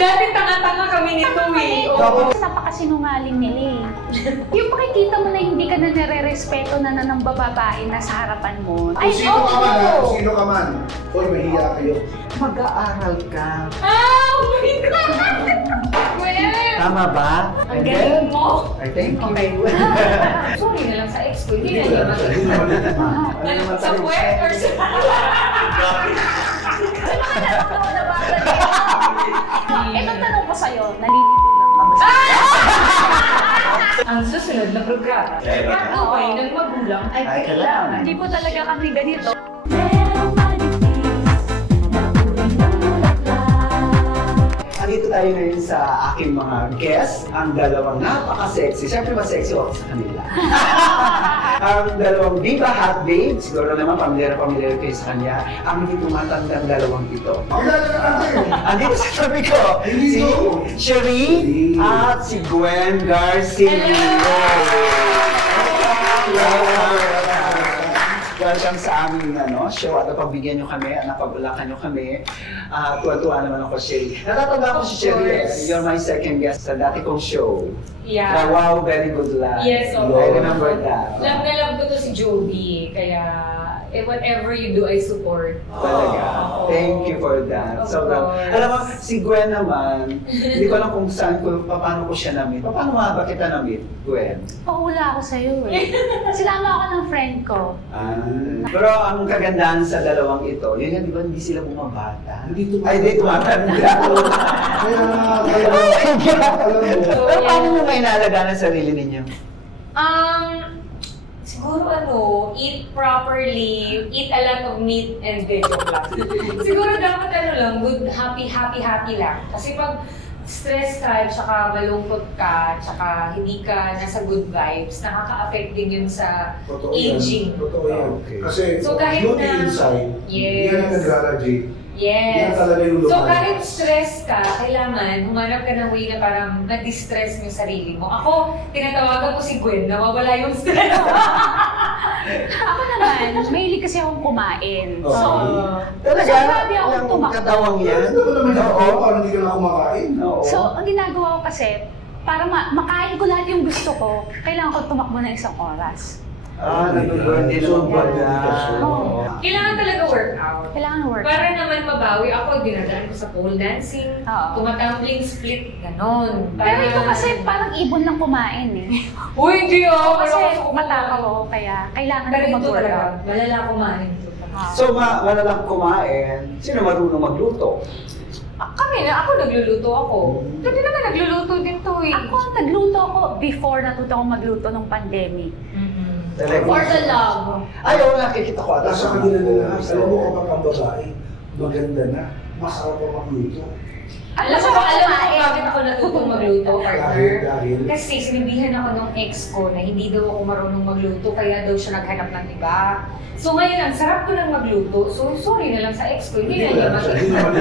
Dati tanga-tanga kami nito eh. Oo. Napakasinungaling nila eh. Yung makikita mo na hindi ka na nire-respeto na ng babae na sa harapan mo. Kung sino ka man, kung sino ka man. Hoy, mahiya kayo. Mag-aaral ka. Oh my God! Well, Tama ba? ang galing mo. I thank you. Okay. Sorry na lang sa ex ko. Hindi na niya mag- Sa puwet or sa... Ito tanong ko sa'yo, nalilibugan ka ba sa'yo? Ang susunod na programa, pag-uway ng magulang ay Ay, kailangan. Hindi po talaga kami ganito. Andito tayo ngayon sa aking mga guests, ang dalawang napaka-sexy. Siyempre mas sexy ako sa kanila. Ang dalawang diva hot babe, siguro naman pamilyar kayo sa kanya. Ang hindi tumatandang dalawang ito. Andito sa tabi ko, si Cherie at si Gwen Garcia. Welcome sa aming show at napagbigyan nyo kami at napabulakan nyo kami. Tuwa-tuwa naman ako, Cherie. Natatanda ko si Cherie, you're my second guest sa dati kong show. Yeah. Wow, very good luck. Yes, oo. I remember that. Love na love ko to si Joby, kaya whatever you do, I support. Talaga. Thank you for that. Of Sobrang, course. alam mo, si Gwen naman, hindi ko alam kung saan paano ko siya na-meet. Paano nga ba kita na-meet, Gwen? Paula ako sa'yo eh. Sinama ako ng friend ko. Pero ang kagandahan sa dalawang ito, yun yan, di ba, hindi sila bumabata? Hindi tumatanda. Ay, hindi tumatanda. Pero paano mo may naalagaan ang sarili ninyo? Siguro eat properly, eat a lot of meat and veg lang. Siguro dapat lang, good, happy lang. Kasi pag stress ka, tsaka malungkot ka, tsaka hindi ka nasa good vibes, nakaka-affect din yun sa aging. Totoo yan. Okay. Kasi So, kahit beauty na- inside, Yes. yan ang nagraradiate. Yes. Yan talaga yung So lumayan. kahit stress ka, kailangan humanap ka ng way na parang na-distress mo yung sarili mo. Ako, tinatawagan ko si Gwen, nawawala yung stress. Ako naman, mahilig kasi akong kumain. Oh. So, Talaga? So, grabe ako Ang tumakbo. katawang yan? Ano ba naman Oo. yung parang hindi ka na kumakain? Oo. so ang ginagawa ko kasi, para makain ko lahat yung gusto ko, kailangan ko tumakbo ng 1 oras. Nag-burn din naman pala. Oo. Kailangan talaga workout. Kailangan work. Para naman mabawi ako, dinadaan ko sa pole dancing, Oo. tumatumbling split, ganon. Pero ito kasi parang ibon lang kumain eh. Uy, hindi Kasi Kasi matakaw ako, kaya kailangan Pero ko ito talaga, mag-workout. malala kumain ito. So, malalang kumain, sino marunong magluto? Kami na, ako nagluluto ako. Hindi naman nagluluto din to eh. Ako, nagluto ako before natuto akong magluto nung pandemic. Talaga. For the love. Ay, oo, nakikita ko. Nasa kanila nila, alam mo kapag ang babae, maganda na, masarap ang magluto. Alam mo bakit ako natutong magluto, partner? Dahil? Kasi sinabihan ako ng ex ko na hindi daw ako marunong magluto, kaya daw siya naghanap ng iba. So ngayon, ang sarap ko lang magluto. So sorry na lang sa ex ko, hindi na niya Hindi naman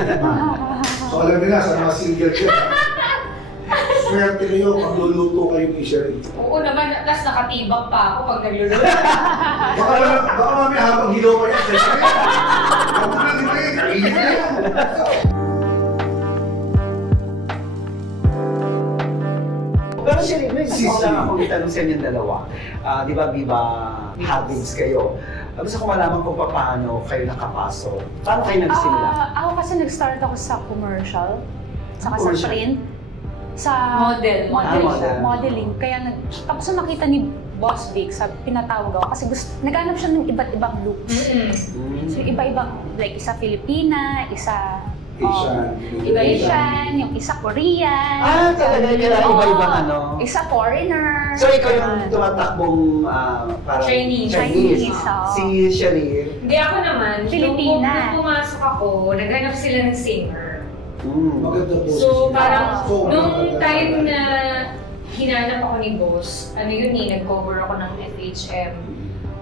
So alam nila, sa mga single siya, swerte kayo pag luluto kayo ni Sherry. Oo naman, tapos nakatibak pa ako pag nagluluto. Baka mamaya habang hilaw kayo sa Sherry. Ako na di ba yun? Kainin na yan. Pero Sherry, may gusto lang akong itanong sa inyong dalawa. Di ba, Viva Habits kayo? Gusto ko malaman kung paano kayo nakapasok. Paano kayo nagsimula? Ako kasi nag-start ako sa commercial, saka sa Commercial? print, sa Model. modeling. Kaya tapos nung nakita ni Boss Vic, pinatawag ako kasi naghanap siya ng iba't ibang looks. So iba-ibang, like isa Filipina, isa Asian, yung isa Korean. Talaga kaya Oo. iba-ibang Isa foreigner. So ikaw yung tumatakbong parang Chinese. Si Sherry. Hindi ako naman, Filipina. nung pumasok ako, naghanap sila ng singer. Maganda po. So parang So, nung maganda. time na hinanap ako ni boss, nag-cover ako ng FHM.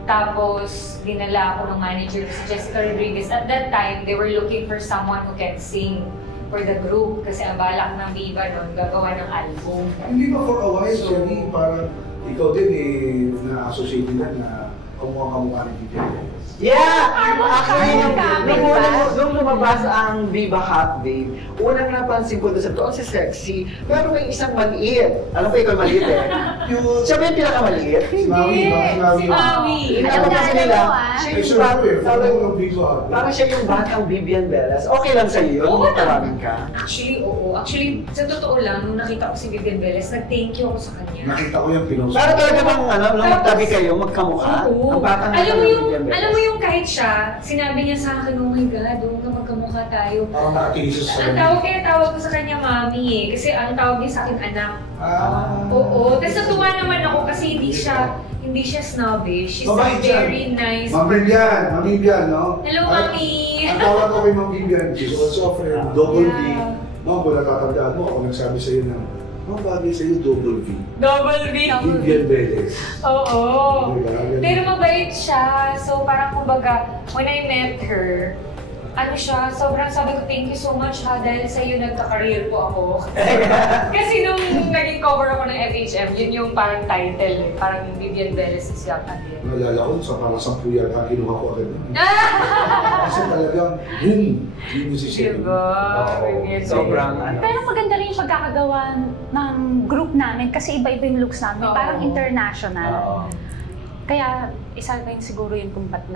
Tapos dinala ako ng manager si Jessica Rodriguez. At that time, they were looking for someone who can sing for the group. Kasi ang balak ng Viva noon, gagawa ng album. Hindi ba for a while, Sherry, parang ikaw din na-associate nila na kamukha ni Tito? Yeah! Actually, Parang nung lumabas ang Viva Hot Babe, unang napansin ko doon sa doon si Sexy, pero may isang maliit. Alam ko ikaw maliit eh. Siya ba yung pinakamaliit? Si Maui, Si Maui. Alam ko kasi nila, siya Ay, yung sure ko eh. Parang yung video parang siya yung batang Vivian Velas. Okay lang sa'yo yun? Oo, Tawagin ka. Actually, oo. Actually, sa totoo lang, nung nakita ko si Vivian Velas, nag-thank you ako sa kanya. Nakita ko yung pinost. Para talaga bang nung magtabi kayo, magkamukha? Oo. Ang batang Alam mo yung kahit siya, sinabi niya sa akin, oh my God, doon ka magkamukha tayo. Parang nakatingin sa Ang tawag ko sa kanya, mami eh. Kasi ang tawag niya sa akin, anak. Oo. Tapos natuwa naman ako kasi hindi siya snobbish. She's Mabait siya. very nice. Ma'am Vivian, no? Hello, Ay, Mami. Ang tawag ko kay Ma'am Vivian, she's also a friend, Double V. Yeah. Ma'am, kung natatandaan mo, ako nagsabi sa'yo na, Ma'am, bagay sa'yo Double V. Double V. Vivian Velas. Oo. Diba? Ganun. Pero mabait siya. So parang kumbaga, when I met her, ano siya, sobrang sabi ko, thank you so much ha, dahil sa iyo nagka-career po ako. Kasi nung naging cover ako ng FHM, yun yung parang title eh. Parang Vivian Velas is young again. Nalala ko, sa parang 10 yata kinuha ko agad. Kasi talagang, yun yung si Sherry. Diba? Vivian Velas. Sobrang ano. Pero maganda rin yung pagkakagawa ng group namin kasi iba-iba yung looks namin. Oo. Parang international. Oo. Kaya isa rin siguro yun kung ba't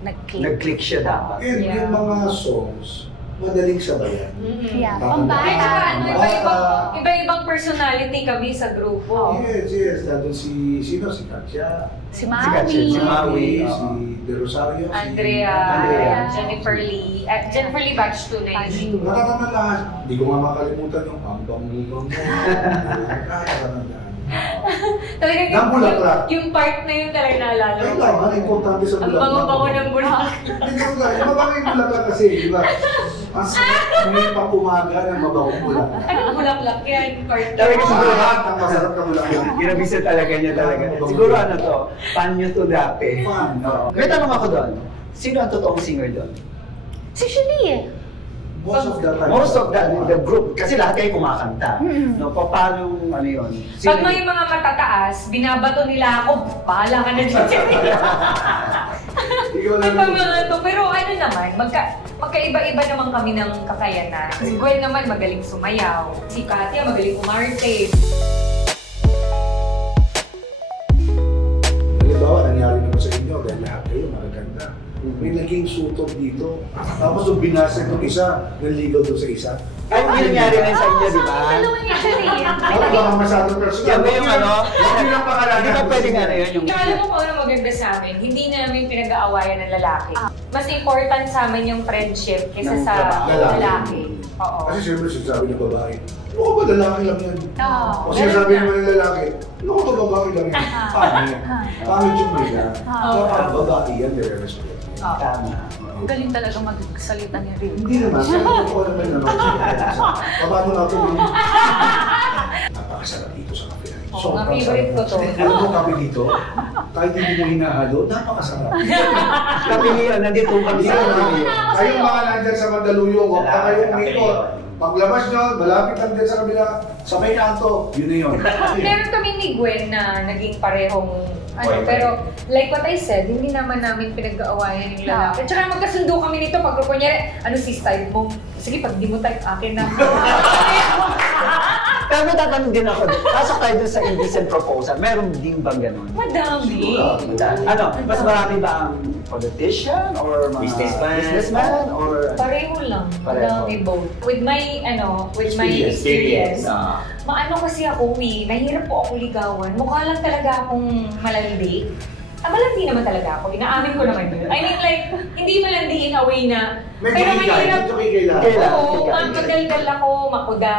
nag-click. Nag-click siya dapat. And Yeah. yung mga songs, madaling sabayan. Yeah, Tama. Ay, tsaka ano, pambata. iba-ibang personality kami sa grupo. Yes. Nandun si Katya, Si Si Maui. Maui. si De Rosario, Andrea, Andrea. Jennifer Lee. Jennifer Lee batch 2 na yun. Nakakama lahat. Hindi ko nga makalimutan yung ambang-mubang mo. Nakakama. Talagang Ng bulaklak. yung part na yun talaga naalala Ay, ko. tama, importante sa Ang bulaklak. bango-bango ng bulaklak. Hindi ko nga, yung mabangong bulaklak kasi, di ba? Mas may pang-umaga ng mabangong bulaklak. Anong bulaklak yan? Part Talaga siguro. Ang masarap na bulaklak. Ginabisa talaga niya talaga. Siguro ano to, fan nyo to dati. Fan. May tanong ako doon. Sino ang totoong singer doon? Si Julie eh. Most of the time. Most of the group, kasi lahat kayo kumakanta. Mm-mm. No, paano ano yun? Pag may mga matataas, binabato nila ako, bahala ka na dyan. Ikaw May lang. pang mga to. Pero ano naman, magkaiba-iba naman kami ng kakayanan. Si Gwen naman magaling sumayaw. Si Katya magaling umarte. Halimbawa, nangyari naman sa inyo, dahil lahat kayo magaganda. May naging sutog dito. Tapos nung binasag ng isa, naligaw doon sa isa. Ay, hindi nangyari rin sa inyo, di ba? Dalawa niya siya eh. Ako baka masyadong personal. Yan ba yung ano? Hindi lang pakalanan. Hindi ba pwedeng ano yun yung... Kaya alam mo kung ano maganda sa amin, hindi namin pinag-aawayan ng lalaki. Mas important sa amin yung friendship kaysa Ng sa lalaki. lalaki. Oo. Kasi siyempre sinasabi ng babae, ano ka ba lalaki lang yan? Oo. O sinasabi naman ng lalaki, ano ka ba babae lang yan? Pangit. Pangit yung nila. Dapat babae yan, nire-respect. Tama. Galing talaga magsalita ni Rico. Hindi naman, pero totoo naman. Paano na ito? Napakasarap dito sa kape. Oo, nga, favorite ko to. Alam mo kape dito, kahit hindi mo hinahalo, napakasarap. Kapilihan, nandito kami sa kapilihan. Kayong mga nandyan sa Mandaluyong, huwag na kayong umikot. Paglabas nyo, malapit lang din sa kabila, sa may kanto, yun na yun. Meron kami ni Gwen na naging parehong pero like what I said, hindi naman namin pinag-aawayan yung lalaki. Tsaka magkasundo kami nito pag kunyari, ano si style mo? Sige, pag di mo type akin na. Pero may tatanong din ako doon. Pasok tayo doon sa indecent proposal. Meron din bang ganun? Madami. Ano, mas marami ba ang politician or mga businessman or Pareho lang. Pareho. Madami both. With my, experience. Maano kasi ako, nahirap po ako ligawan. Mukha lang talaga akong malandi. Malandi naman talaga ako. Inaamin ko naman yun. I mean like, hindi malandi in a way na, pero mahirap. Kailangan. Oo, magdaldal ako, makuda,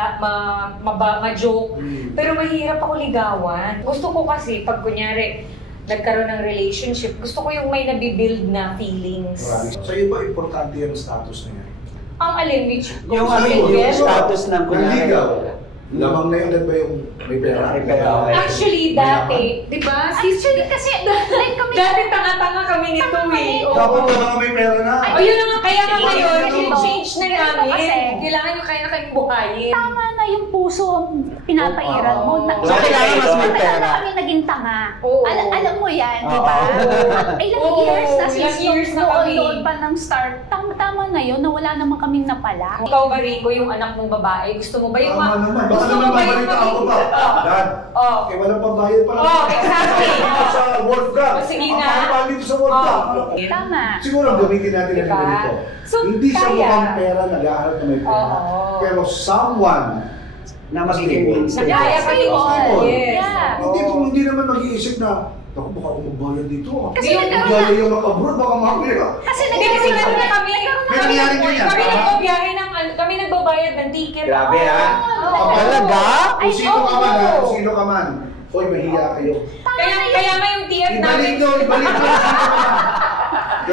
ma-joke. Pero mahirap ako ligawan. Gusto ko kasi, pag kunyari, nagkaroon ng relationship, gusto ko yung may nabibuild na feelings. Sa iyo ba importante yung status na yan? Ang alin, which Yung ano yung status ng kunyari. Nanligaw. Lamang na yun, ba yung may pera? May pera. Actually, dati, di ba? Actually, kasi like kami... Dati tanga-tanga kami nito eh. Oo. Dapat na mga may pera na. O yun na nga, kaya nga ngayon, Kasi change na namin. kasi- Kailangan nyo kaya na kayong buhayin. Tama na yung puso puso ang pinapairal mo. So, kailangan mas may Matagal pera. na kami naging tanga. Oo. Alam mo yan, di ba? Ilang Oo, years na ilang since years na kami. noon pa ng start. Tama na yun na wala naman kaming napala. Ikaw ba, Rico, yung anak mong babae, gusto mo ba yung Tama naman. Baka gusto mo naman ba yung babalik ako pa. Dad, Oh. eh walang pambayad pala. Oh, exactly. Dito sa Wolfgang. Oh, sige nga. Ang dito sa Wolfgang. Tama. Siguro gamitin natin ang Diba? ganito. So, Hindi siya kaya. mukhang pera, nag-aaral na may pera. Oo. Pero someone Na magiging Kaya pa rin mo. Stable. Yes. Yeah. Hindi naman mag-iisip na, ako baka ako magbayad dito. Kasi Yung nagkaroon Magyaya na, yung mag-abroad, baka mamaya. kasi Hindi kasi nagkaroon na kami. May nangyari ganyan, Kami tama? nagbabiyahe ng kami nagbabayad ng ticket. Grabe, ha? Oo. Talaga? Kung sino ka man, oo. kung sino ka man. Hoy, mahiya kayo. Kaya nga yung ticket Ibalik namin. nyo, ibalik nyo.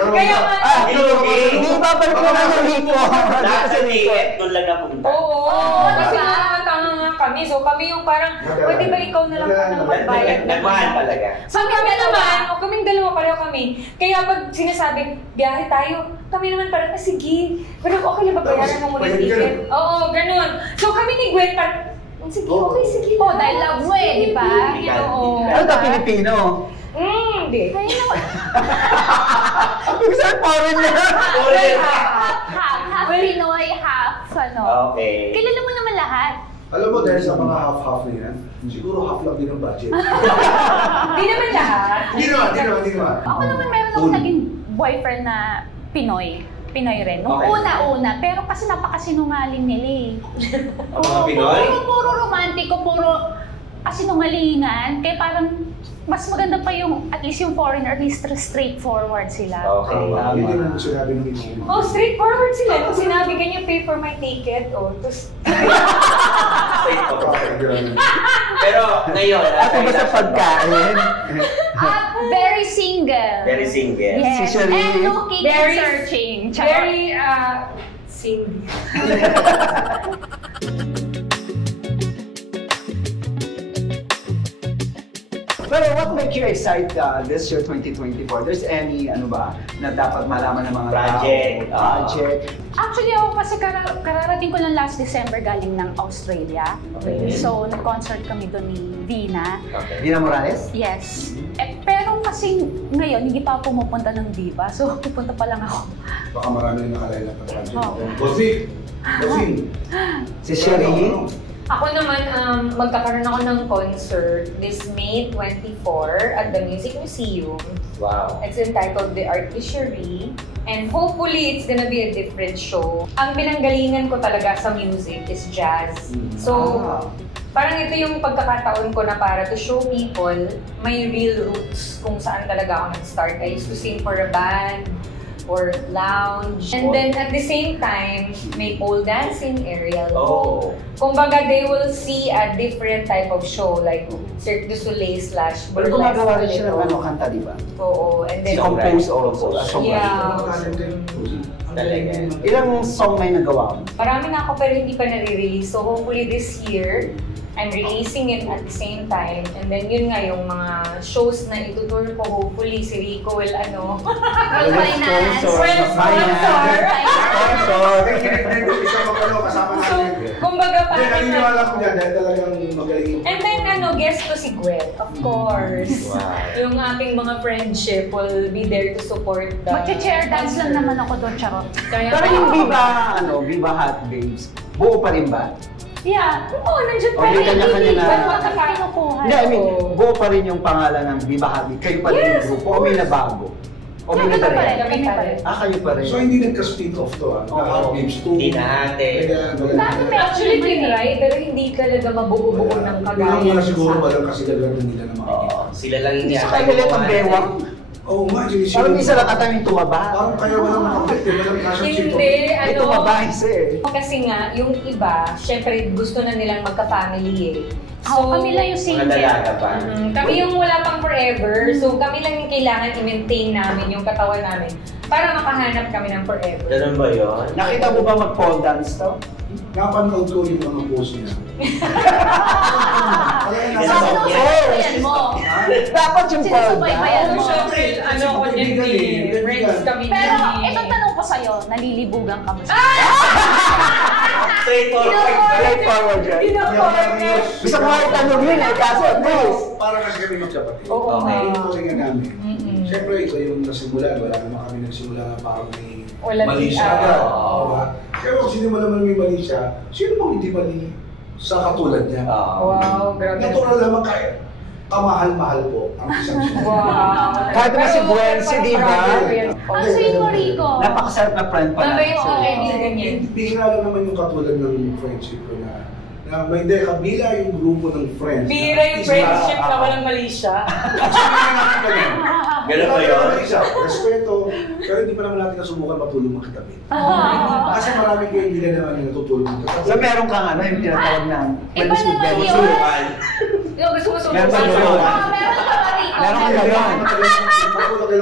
Kaya nga. Hindi babalik ko na ng Rico. Lahat sa ticket, doon lang napunta. Oo. Oo, Kasi diba? mga tanga nga kami. So kami yung parang, pwede ba ikaw na lang ang magbayad? Nagmahal talaga. So kami naman, kaming dalawa pareho kami. Kaya pag sinasabing, biyahe tayo, kami naman parang, sige. Pero okay lang ba bayaran mo muna yung ticket? Oo, ganun. So kami ni Gwen parang, sige, okay, sige. Oh, dahil love mo eh, di ba? Oo. Ano ka Pilipino? Hindi. Kaya naman, Minsan foreign na. half Pinoy, half ano. Okay. Kilala mo naman lahat. Alam mo, dahil sa mga half-half na yan, siguro half lang din ang budget. Hindi naman lahat. Hindi naman. Ako naman meron akong naging boyfriend na Pinoy. Pinoy rin. Nung Okay. una-una, pero kasi napakasinungaling nila eh. Ang mga Pinoy? Puro romantiko, puro kasinungalingan. Kaya parang mas maganda pa yung, at least yung foreigner, at least straightforward sila. Okay. Yun din ang sinabi ng Pinoy. Oh, straightforward sila. Nung sinabi ganyan, pay for my ticket. Oh, tapos, Pero ngayon, Ako ba sa pagkain? Very single. Very single. Yes, Si Cherie. and looking Very- and searching. Charot. very, single. Pero what make you excited this year 2024? There's any ano ba na dapat malaman ng mga Project. project. Actually, ako kasi kararating ko lang last December galing ng Australia. Okay. So, nag-concert kami doon ni Vina. Okay. Dina Morales? Yes. Pero kasi ngayon, hindi pa ako pumupunta ng Viva. So, pupunta pa lang ako. Baka marami yung nakalayla pa project. Oo. Bossing. Si Cherie? Ako naman, magkakaroon ako ng concert this May 24 at the Music Museum. Wow. It's entitled The Artistry. And hopefully, it's gonna be a different show. Ang pinanggalingan ko talaga sa music is jazz. So, parang ito yung pagkakataon ko na para to show people my real roots kung saan talaga ako nag-start. I used to sing for a band or lounge. And then at the same time, may pole dancing, aerial. Oh. Kumbaga, they will see a different type of show like Cirque du Soleil / Pero gumagawa rin siya ng ano kanta, di ba? Oo, and then... Si compose also. Yeah. Talaga. Ilang song may nagawa mo? Marami na ako pero hindi pa nare-release. So hopefully this year, I'm releasing it at the same time. And then yun nga yung mga shows na itutour ko. Hopefully si Rico will ano. Finance. Well, sponsor. Kasama So, natin. kumbaga Hindi, parang... naniniwala ko dyan dahil talagang magaling yung... And then guest ko si Gwen, of course. Wow. Yung ating mga friendship will be there to support the... Mag-chair dance lang naman ako doon, charot. Kaya, Pero yung Viva Hot Babes, buo pa rin ba? Yeah. Oo, nandiyan pa O, yung rin. kanya-kanya na- Ba't magkakaroon? Hindi, I mean, buo pa rin yung pangalan ng Viva Hot Babes. Kayo pa rin yung grupo, o may nabago? O may Kami pa nagdala? rin. Kami pa rin. Kayo pa rin. So hindi nagka-split off to na Hot Babes 2. Hindi na ate. Actually, tinry, pero hindi talaga mabuo-buo ng kagaya. Kaya nga siguro walang kasilagaran nila na makikita. Oo. Sila lang yung Sa kanila ang bewang. Oo nga, sinisip. Parang isa lang kataming tumaba. Parang kaya walang makapit, walang kasyang chito. Hindi, May tumaba isa eh. Kasi nga, yung iba, syempre gusto na nilang magka-family eh. So, kami lang yung Mga single. dalaga pa. Kami yung wala pang forever, so kami lang yung kailangan i-maintain namin yung katawan namin para makahanap kami ng forever. Ganun ba yun? Nakita mo ba mag-pole dance to? Napanood ko yung mga post niya. Sasabayan mo. Dapat yung pole Sinusubaybayan dance. mo. Syempre, ano ko niyan, friends kami. Pero, itong tanong ko sa'yo, nalilibugan ka mo siya. Straightforward yan. Pinakorner. Gusto ko nga itanong yun eh, kaso, please. Para kasi kami magkapatid. Oo. Okay. Yung tuloy namin. Siyempre, ikaw yung nasimulan. Wala naman kami nagsimula na parang may Wala mali din. siya. Oo. Diba? Pero kung sinimula man may mali siya, sino bang hindi mali sa katulad niya? Wow, grabe. Natural naman kaya. Kamahal-mahal po ang isang siya. Wow. Kahit naman si Pero Buensi, di ba? Ang sweet mo, Rico. Napakasarap na friend pala. Mabay yung already ganyan. Bihira lang naman yung katulad ng friendship ko na may hindi, kabila yung grupo ng friends. Bira yung friendship na walang mali siya. Ganun ba yun? Respeto, pero hindi pa naman natin nasubukan matulong magkatabi. Kasi marami kayo hindi na naman yung natutulong magkatabi. So meron kang ano, yung tinatawag na Iba friends with naman yun. benefits. Yung gusto mo Meron ba sumusunod. yun? Meron ka ba, Rico? Meron ka gano'n.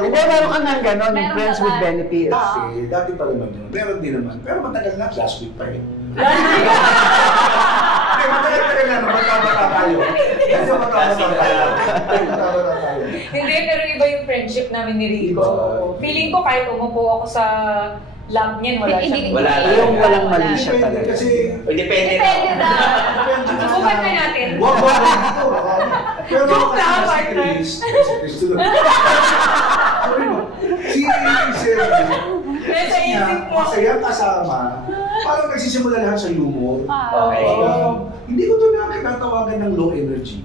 Hindi, meron kang nga gano'n, yung Meron friends ka with ba? benefits. Dati pa naman yun. Meron din naman. Pero matagal na, last week pa rin. Hindi, matagal pa rin na, magkabata tayo. Kasi magkabata tayo. Magkabata tayo. Hindi, pero iba yung friendship namin ni Rico. Iba. Feeling ko kahit umupo ako sa lab niyan, wala siyang... Wala Yung walang mali Depende siya talaga. kasi... Depende Depende na. na. Subukan na natin. Wag dito. Pero Joke lang, si partner. Chris, si Chris tuloy. Sabi mo, si Sir, Nasa isip mo. masaya kasama, parang nagsisimula lahat sa humor. Okay. Hindi ko ito nakakatawagan ng low energy.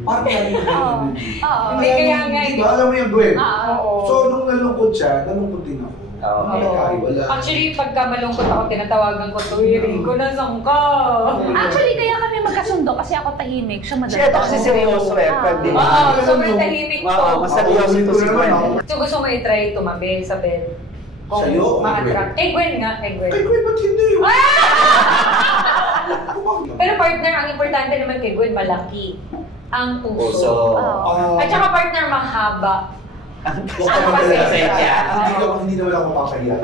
Parang lagi ng high energy. Hindi, kaya nga, Di ba, alam mo yung Gwen? Oo. So, nung nalungkot siya, nalungkot din ako. Nagkaiwala. Actually, pagka malungkot ako, tinatawagan ko to, Rico, nasaan ka? Actually, kaya kami magkasundo kasi ako tahimik, siya Siya ito kasi seryoso eh, pwede. Oo, sobrang tahimik Oo, ko. mas seryoso ito si Gwen. So gusto mo i-try tumabi sa bed? Kung Sa'yo o ma-attract. Kay Gwen nga, kay Gwen. Kay Gwen, ba't hindi? Pero partner, ang importante naman kay Gwen, malaki ang puso. Puso. Oo. At saka partner, mahaba. Huwag ka Pasensya. Hindi naman ako papahiya.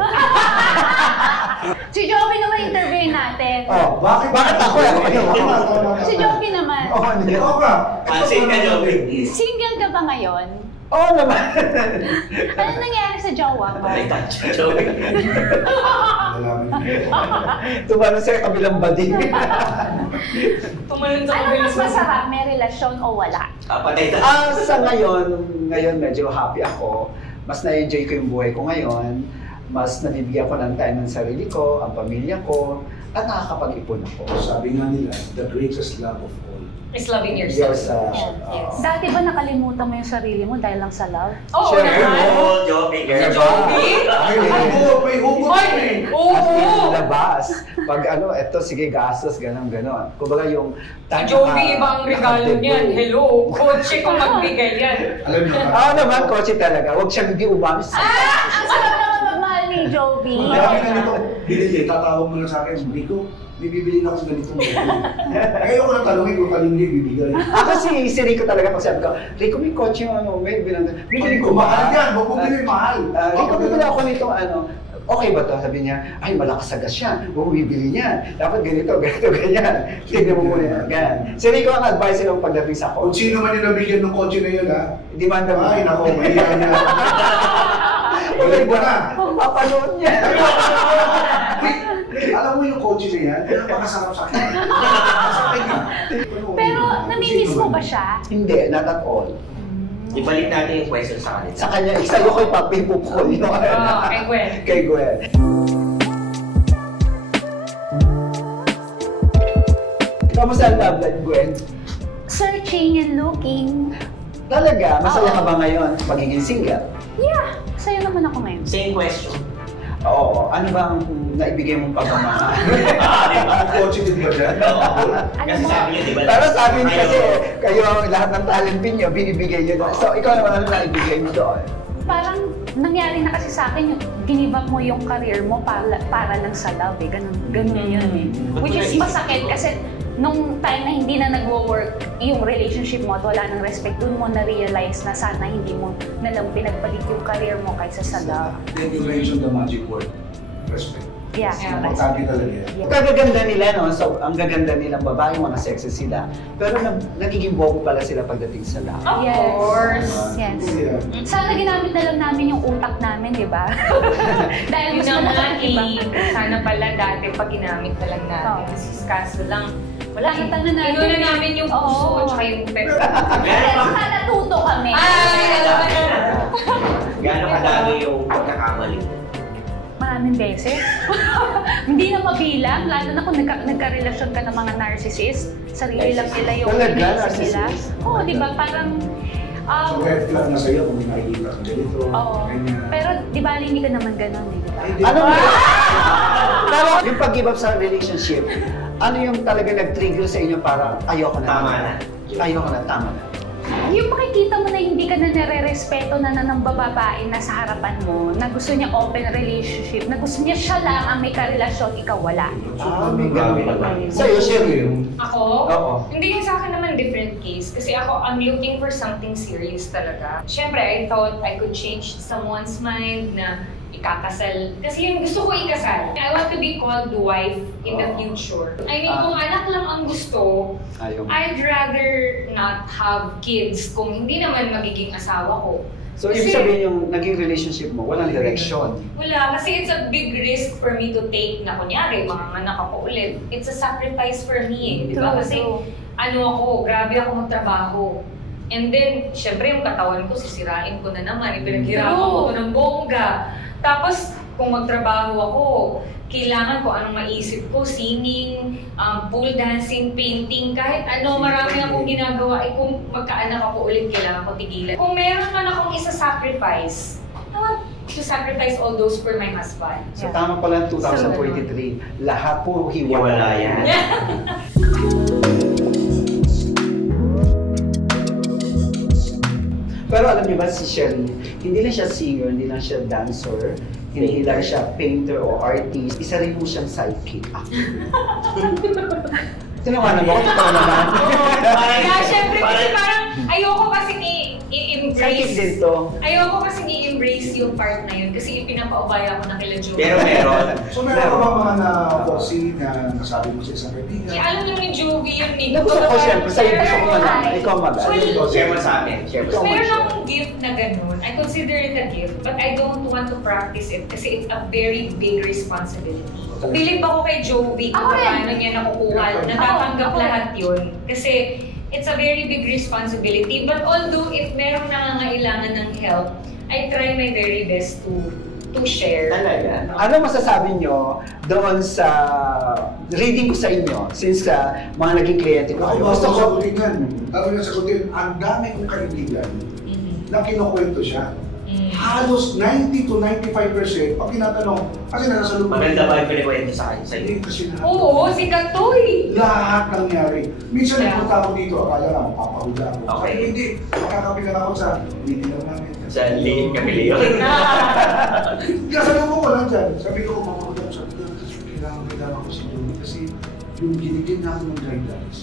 Si Joby naman interview natin. Oh, bakit? Bakit ako? Si Joby naman. Oo, hindi. Oo ka. Pansin ka, Joby. Single ka ba ngayon? Oo naman. Ano nangyari sa jowa mo? Ay, touch, Joby. Tumalon sa kabilang badi. Tumalun sa Ano mas masarap, may relasyon o wala? Patay na. Sa ngayon medyo happy ako. Mas na-enjoy ko yung buhay ko ngayon. Mas nabibigyan ko ng time ng sarili ko, ang pamilya ko, at nakakapag-ipon ako. Sabi nga nila, the greatest love of all. Is loving yourself. Yes, Yes. Dati ba nakalimutan mo yung sarili mo dahil lang sa love? Oo Sure. naman. Oh, Joby, girl. Joby? May hugot Ay, eh. oo. At yung labas, pag eto, sige, gastos, ganon. Kumbaga yung... Si Joby, iba ang regalo niyan. Hello, kotse kung magbigay yan. Alam niyo ba? Oo naman, kotse talaga. Huwag siyang di umamis sa Ang sarap naman magmahal ni Joby. Kung dami na nito, binili, tatawag mo lang sa akin, Rico, bibili na ako sa ganitong mobile. Ngayon ko lang tanongin kung kanino niya ibibigay. Ako si Rico talaga pag sabi ko, Rico, may kotse yung may bilang. Bibili ko mahal ba? yan, huwag mo bilhin mahal. Rico, bibili ako nito, okay ba to? Sabi niya, ay, malakas sa gas yan. Huwag mo bibili niya. Dapat ganito, ganyan. Tignan mo muna yan. Ganyan. Si Rico ang advice nung pagdating sa Kung kotse. sino man yung nabigyan ng kotse na yun, ha? Demanda mo. Ay, nako, mahiya niya. Ulit Ulit na. Papanood niya. Alam mo yung kotse na yan, napakasarap sa akin. Masakay niya. Pero namimiss mo ba siya? Hindi, not at all. Ibalik natin yung question sa kanila. Sa kanya, isa ko yung papipupukol. Kay Gwen. Kay Gwen. Kamusta ang love life, Gwen? Searching and looking. Talaga, masaya ka ba ngayon pagiging single? Yeah, sa'yo naman ako ngayon. Same question. Oo. Ano ba ang naibigay mong pagmamahal? Ang kotse din ba dyan? Kasi sabi niya, di ba? Pero sabi niyo kasi, kayo lahat ng talent niyo, binibigay niyo doon. So, ikaw naman ano naibigay mo doon? Parang nangyari na kasi sa akin yung give up mo yung career mo para lang sa love eh. Ganun yun eh. Which is masakit kasi nung time na hindi na nagwo-work yung relationship mo at wala ng respect, dun mo na-realize na sana hindi mo nalang pinagbalik yung career mo kaysa sa love. Then you mentioned the magic word, respect. Yeah. Importante talaga yan. Kagaganda nila, no? So, ang gaganda nilang babae, mga sexy sila. Pero nagiging bobo pala sila pagdating sa love. Of Yes. course. Yes. Yeah. Sana ginamit na lang namin yung utak namin, di ba? Dahil Yun mas naman malaki, di ba? sana pala dati pag ginamit na lang natin. Kaso lang, wala, Nakita na natin. inuna namin yung puso Oo. tsaka yung pep. Sana natuto kami. Ay, alam mo na. Gano'ng kadami yung pagkakamali? Maraming beses. Hindi na mabilang, lalo na kung nagka-relasyon ka ng mga narcissist. Sarili lang nila yung Talaga, iniisip nila. narcissist? Oo, di ba? Parang... So red flag na sa'yo kung may nakikita ka ganito. Oo. ganyan. Pero di ba hindi ka naman ganun, eh, di ba? Ay, di Ano ba? Pero yung pag-give up sa relationship, ano yung talaga nag-trigger sa inyo para ayoko na? Tama na. Ayoko na, tama na. Yung makikita mo na hindi ka na nare-respeto na ng babae na sa harapan mo, na gusto niya open relationship, na gusto niya siya lang ang may karelasyon, ikaw wala. May Grabe ganun naman. pala. Sa'yo, Sherry. Ako? Oo. Hindi yung sa akin naman different case. Kasi ako, I'm looking for something serious talaga. Siyempre, I thought I could change someone's mind na ikakasal. Kasi yung gusto ko ikasal. I want to be called wife in the future. I mean, kung anak lang ang gusto, Ayaw. I'd rather not have kids kung hindi naman magiging asawa ko. So, ibig sabihin yung naging relationship mo, walang direksyon. Wala, kasi it's a big risk for me to take na kunyari, manganganak ako ulit. It's a sacrifice for me, di ba? True, Kasi true. ano ako, grabe ako magtrabaho. And then, syempre yung katawan ko, sisirain ko na naman. Ipinaghirapan True. ko ng bongga. Tapos, kung magtrabaho ako, kailangan ko anong maisip ko, singing, pole dancing, painting, kahit ano, marami akong ginagawa. Eh kung magkaanak ako ulit, kailangan ko tigilan. Kung meron man akong isa-sacrifice, I want to sacrifice all those for my husband. So, tama pala 2023. Lahat puro Wala yan. Pero alam niyo ba si Sherry, hindi lang siya singer, hindi lang siya dancer, hindi lang siya painter o artist, isa rin po siyang sidekick. Tinawanan mo ako, totoo naman. Kaya syempre kasi parang ayoko kasi Sidekick din i-embrace. to. Ayoko kasi i-embrace yung part na yun kasi ipinapaubaya ko na kila Joe. Pero meron. So meron ka ba mga na-foresee na nasabi mo sa isang kaibigan? Alam niyo ni Jovi yun eh. Nagusto ko siyempre, sa'yo gusto ko malaman. Ikaw mag- Share mo sa amin. Share mo sa amin. Meron akong gift na ganun. I consider it a gift, but I don't want to practice it kasi it's a very big responsibility. Bilib ako kay Jovi kung Ako rin. paano niya nakukuha, natatanggap Ako rin. lahat yun. Kasi it's a very big responsibility. But although if merong nangangailangan ng help, I try my very best to share. Talaga. Ano masasabi nyo doon sa reading ko sa inyo since mga naging kliyente ko? Ako ba Gusto ako ko, sagutin yan? Ako na sagutin, ang dami kong kaibigan na kinukwento siya. Halos 90 to 95% pag tinatanong, kasi nasa loob. Maganda ba yung pinikwento sa akin? Hindi kasi lahat. Oo, si Katoy! Lahat nangyari. Minsan Yeah. nagpunta ako dito, akala na mapapahula ako. Okay. Sabi, hindi, makakapitan ako sa meeting lang namin. Sa lihim kami yun. Kasalubong ko lang dyan. Sabi ko, mapapahula ko. Sabi ko, kailangan ko si Joey kasi yung ginigin namin ng guidelines,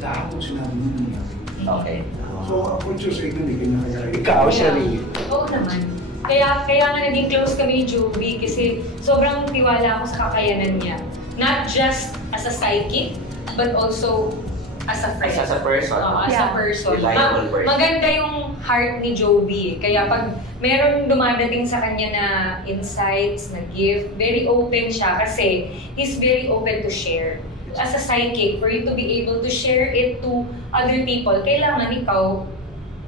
lahat kung sinabi niya nangyari. Okay. So, ako yung sa inyo, hindi kayo nakayari. ikaw, Sherry. Oo naman. Kaya nga naging close kami ni Jovi kasi sobrang tiwala ako sa kakayanan niya. Not just as a sidekick, but also as a friend. As a person. Oo, as a Yeah. person. Reliable person. Maganda yung heart ni Jovi. Kaya pag meron dumadating sa kanya na insights, na gift, very open siya kasi he's very open to share. As a sidekick, for you to be able to share it to other people, kailangan ikaw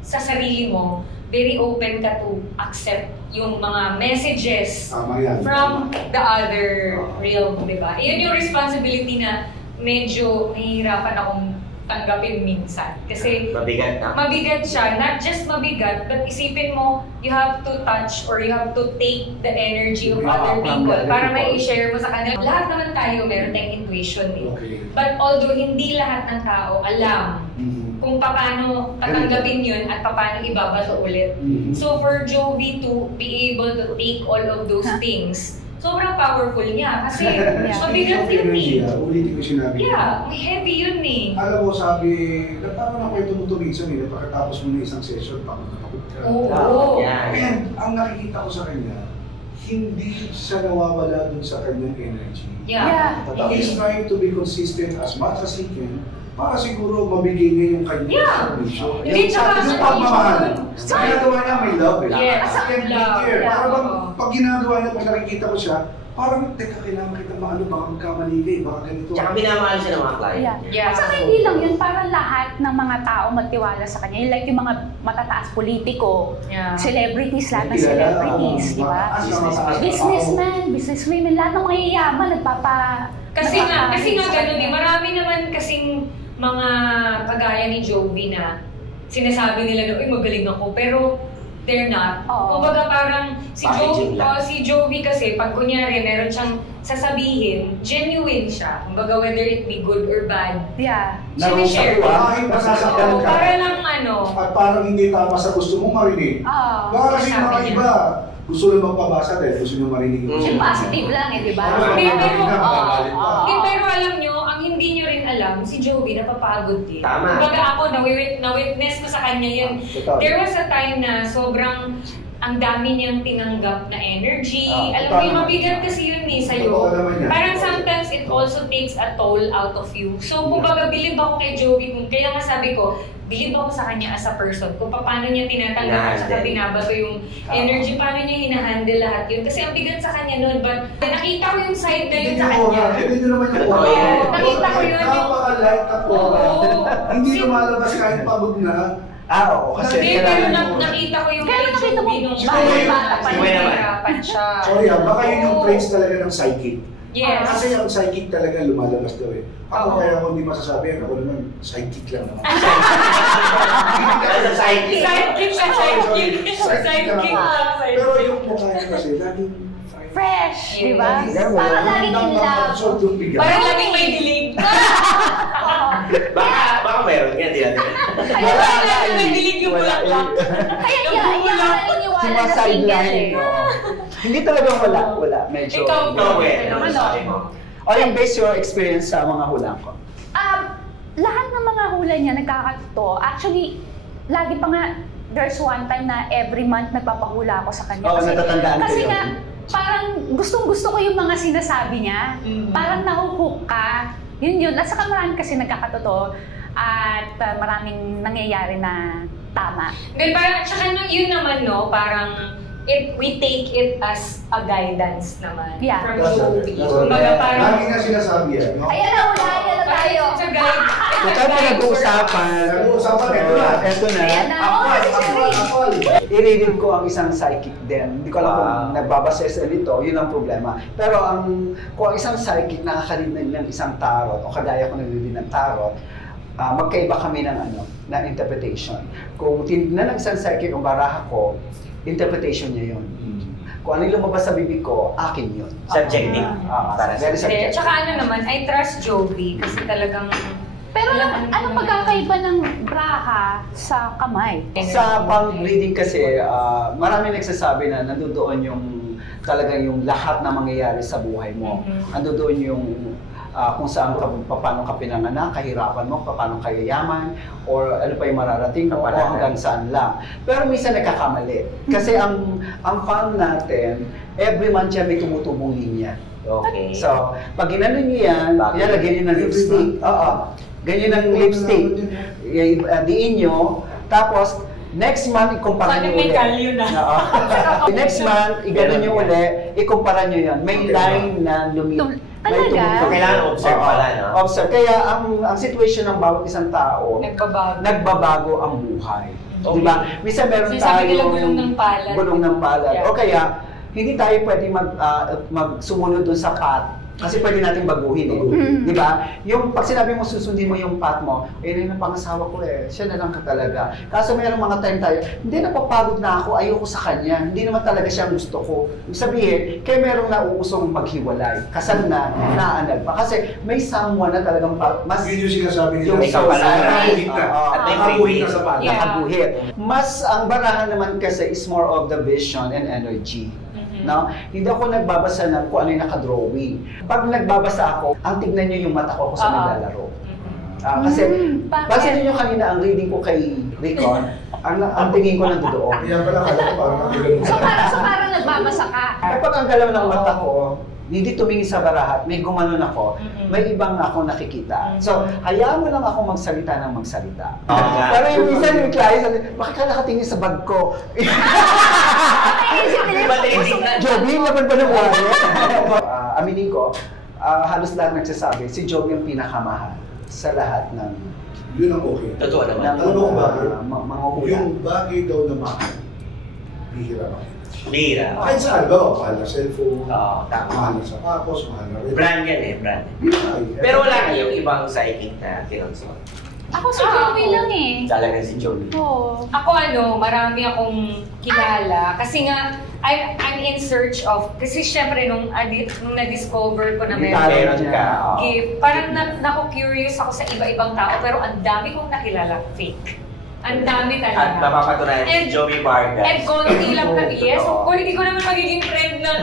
sa sarili mo, very open ka to accept yung mga messages Tama yan. from the other realm, di ba? Iyon yung responsibility na medyo nahihirapan akong tanggapin minsan. Kasi Mabigat na. mabigat siya. Not just mabigat, but isipin mo, you have to touch or you have to take the energy of other from people the other para people. may i-share mo sa kanila. Lahat naman tayo meron tayong intuition eh. Okay. But although hindi lahat ng tao alam Mhm. kung paano tatanggapin yun at paano ibabato ulit. Mhm. So for Jovi to be able to take all of those things, sobrang powerful niya kasi mabigat yun eh. Ulitin ko sinabi. Yeah, may heavy yun eh. Alam mo, sabi, nagtama ng kwento mo ito minsan eh, pagkatapos mo na isang session, pagod ka. Oo. Yan. And ang nakikita ko sa kanya, hindi siya nawawala dun sa kanyang energy. Yeah. He's trying to be consistent as much as he can para siguro mabigay niya yung kanyang mission. Hindi, tsaka Yung pagmamahal. Ginagawa niya may love eh. Yes, And love. care. Yeah. Para bang pag ginagawa niya, pag nakikita ko siya, parang, teka, kailangan kita maano, baka magkamali ka eh, baka ganito. Tsaka minamahal siya ng mga client. Yeah. At saka hindi lang yun, parang lahat ng mga tao magtiwala sa kanya. Like yung mga matataas politiko, celebrities, lahat ng celebrities, di ba? Businesswomen, lahat ng mga yayaman, Kasi nga gano'n eh, marami naman kasing mga kagaya ni Jovi na sinasabi nila na, uy, magaling ako, pero they're not. Kumbaga parang si Jovi kasi, pag kunyari meron siyang sasabihin, genuine siya. Kumbaga whether it be good or bad, sinishare. Kahit masasaktan ka. Para lang ano. At parang hindi tama sa gusto mong marinig. Baka kasi mga iba, gusto lang magpabasa dahil gusto nyo marinig yung Yung positive lang eh, di ba? Pero alam nyo, ang hindi nyo rin alam, si Jovi napapagod din. Tama. Kumbaga ako, na-witness ko sa kanya yun. There was a time na sobrang ang dami niyang tinanggap na energy. Alam mo, yung mabigat kasi yun eh sa'yo. Parang sometimes it also takes a toll out of you. So, kumbaga, believe ako kay Jovi. Kaya nga sabi ko, believe ako sa kanya as a person. Kung paano niya tinatanggap at saka binabato yung energy, paano niya hinahandle lahat yun. Kasi ang bigat sa kanya nun, but nakita ko yung side na yun sa kanya. Hindi naman yung Nakita ko yun. Napaka-light ako. Hindi lumalabas kahit pagod na. Oo, kasi pero nakita ko yung kay Jovi nung bata pa nahihirapan siya. Sorry baka yun yung traits talaga ng psychic. Yes. Kasi ang psychic talaga lumalabas daw eh. Ako kaya ako hindi masasabi, ako naman psychic lang naman. Psychic. Pero yung mukha niya kasi, laging fresh, di ba? Laging- Parang laging in love. Parang laging may dilig. Baka meron nga, di natin. Kaya laging may dilig yung bulaklak. Kaya yan ang naniniwala na single eh. Hindi talaga wala. Medyo. Ikaw, Naman sa akin mo. O yung base your experience sa mga hulang ko? Lahat ng mga hula niya nagkakatotoo. Actually, lagi pa nga, there's one time na every month nagpapahula ako sa kanya. Oo, natatandaan ko Kasi yun. nga, parang gustong-gusto ko yung mga sinasabi niya. Parang nahuhook ka. Yun. At saka marami kasi nagkakatotoo. At maraming nangyayari na tama. Then parang, tsaka yun naman no, parang we take it as a guidance naman from Jovi. Kumbaga parang, lagi nga sinasabi yan, no? Ayan na tayo. It's a guide. Ito pa nag-uusapan. Ito na. Ayan na. I-read ko ang isang psychic din. Hindi ko alam kung nagbabasa sa nito, yun ang problema. Pero kung ang isang psychic nakakarinig ng isang tarot, o kagaya ko nagrinig ng tarot, magkaiba kami ng interpretation. Kung tinignan ng isang psychic ang baraha ko, interpretation niya yun. Kung ano yung lumabas sa bibig ko, akin yun. Subjective. Very subjective. Tsaka naman, I trust Jovi kasi talagang... Pero anong pagkakaiba ng braha sa kamay? Sa pang-reading kasi, marami nagsasabi na nandoon yung talagang yung lahat na mangyayari sa buhay mo. Nandoon yung kung saan ka, paano ka pinanganak, kahirapan mo, paano ka yayaman, or ano pa yung mararating mo, o hanggang saan lang. Pero minsan nagkakamali. Kasi ang farm natin, every month yan may tumutubong linya. Okay. So, pag ginano nyo yan, lagyan nyo ng lipstick. Ganyan ang lipstick. Diin nyo, tapos, next month, ikumpara nyo ulit. Next month, igano nyo ulit, ikumpara nyo yan. May line na Talaga? So, kailangan observe pala, no? Observe. Kaya ang situation ng bawat isang tao, nagbabago ang buhay. Okay. Diba? Minsan meron So, sabi nila tayo gulong ng palad. Gulong ng palad. Yeah. O kaya, hindi tayo pwede magsumunod doon sa path. Kasi pwede natin baguhin eh. Di ba? Yung pag sinabi mo susundin mo yung path mo, yun yung pangasawa ko eh. Siya na lang ka talaga. Kaso mayroong mga time tayo, hindi napapagod na ako, ayoko sa kanya. Hindi naman talaga siya ang gusto ko. Ibig sabihin, kaya merong nauusong maghiwalay. Kasal na, naanal pa. Kasi may someone na talagang mas... Yun yung sinasabi nila. Yung ikaw pala. Nakabuhin ka sa pala. Nakabuhit. Mas ang barahan naman kasi is more of the vision and energy. No? Hindi ako nagbabasa ng kung ano yung nakadrawing. Pag nagbabasa ako, ang tignan nyo yung mata ko kung saan naglalaro. Kasi, pansin nyo kanina ang reading ko kay Ricon, ang tingin ko nandoon. Kaya pala kala ko parang nakagaling. So parang nagmamasa ka. Kapag ang galaw ng mata ko, hindi tumingin sa barahat, may gumanon ako, may ibang ako nakikita. So, hayaan mo lang ako magsalita ng magsalita. Pero yung minsan yung client, sabi, bakit ka nakatingin sa bag ko? Joby, laban pa ng wallet. Aminin ko, halos lahat nagsasabi, si Joby ang pinakamahal sa lahat ng Yun ang okay. Totoo naman. Alam mo kung bakit? mga hula. Yung bagay daw na mahal, bihira makita. Bira. Kahit saan ba? Mahal na cellphone, Oo, tama. mahal na sapatos, mahal na rin. Brand yan brand. Pero wala kayong ibang psychic na kinonsult. Ako si Joey lang eh. Talagang si Joey. Oo. Ako marami akong kilala kasi nga I'm in search of, kasi syempre nung na-discover ko na Meron ka. gift, parang naku-curious ako sa iba-ibang tao pero ang dami kong nakilala fake. Ang dami At talaga. napapatunayan si Joey Vargas. And konti lang kami. Yes, Totoo. kung hindi ko naman magiging friend ng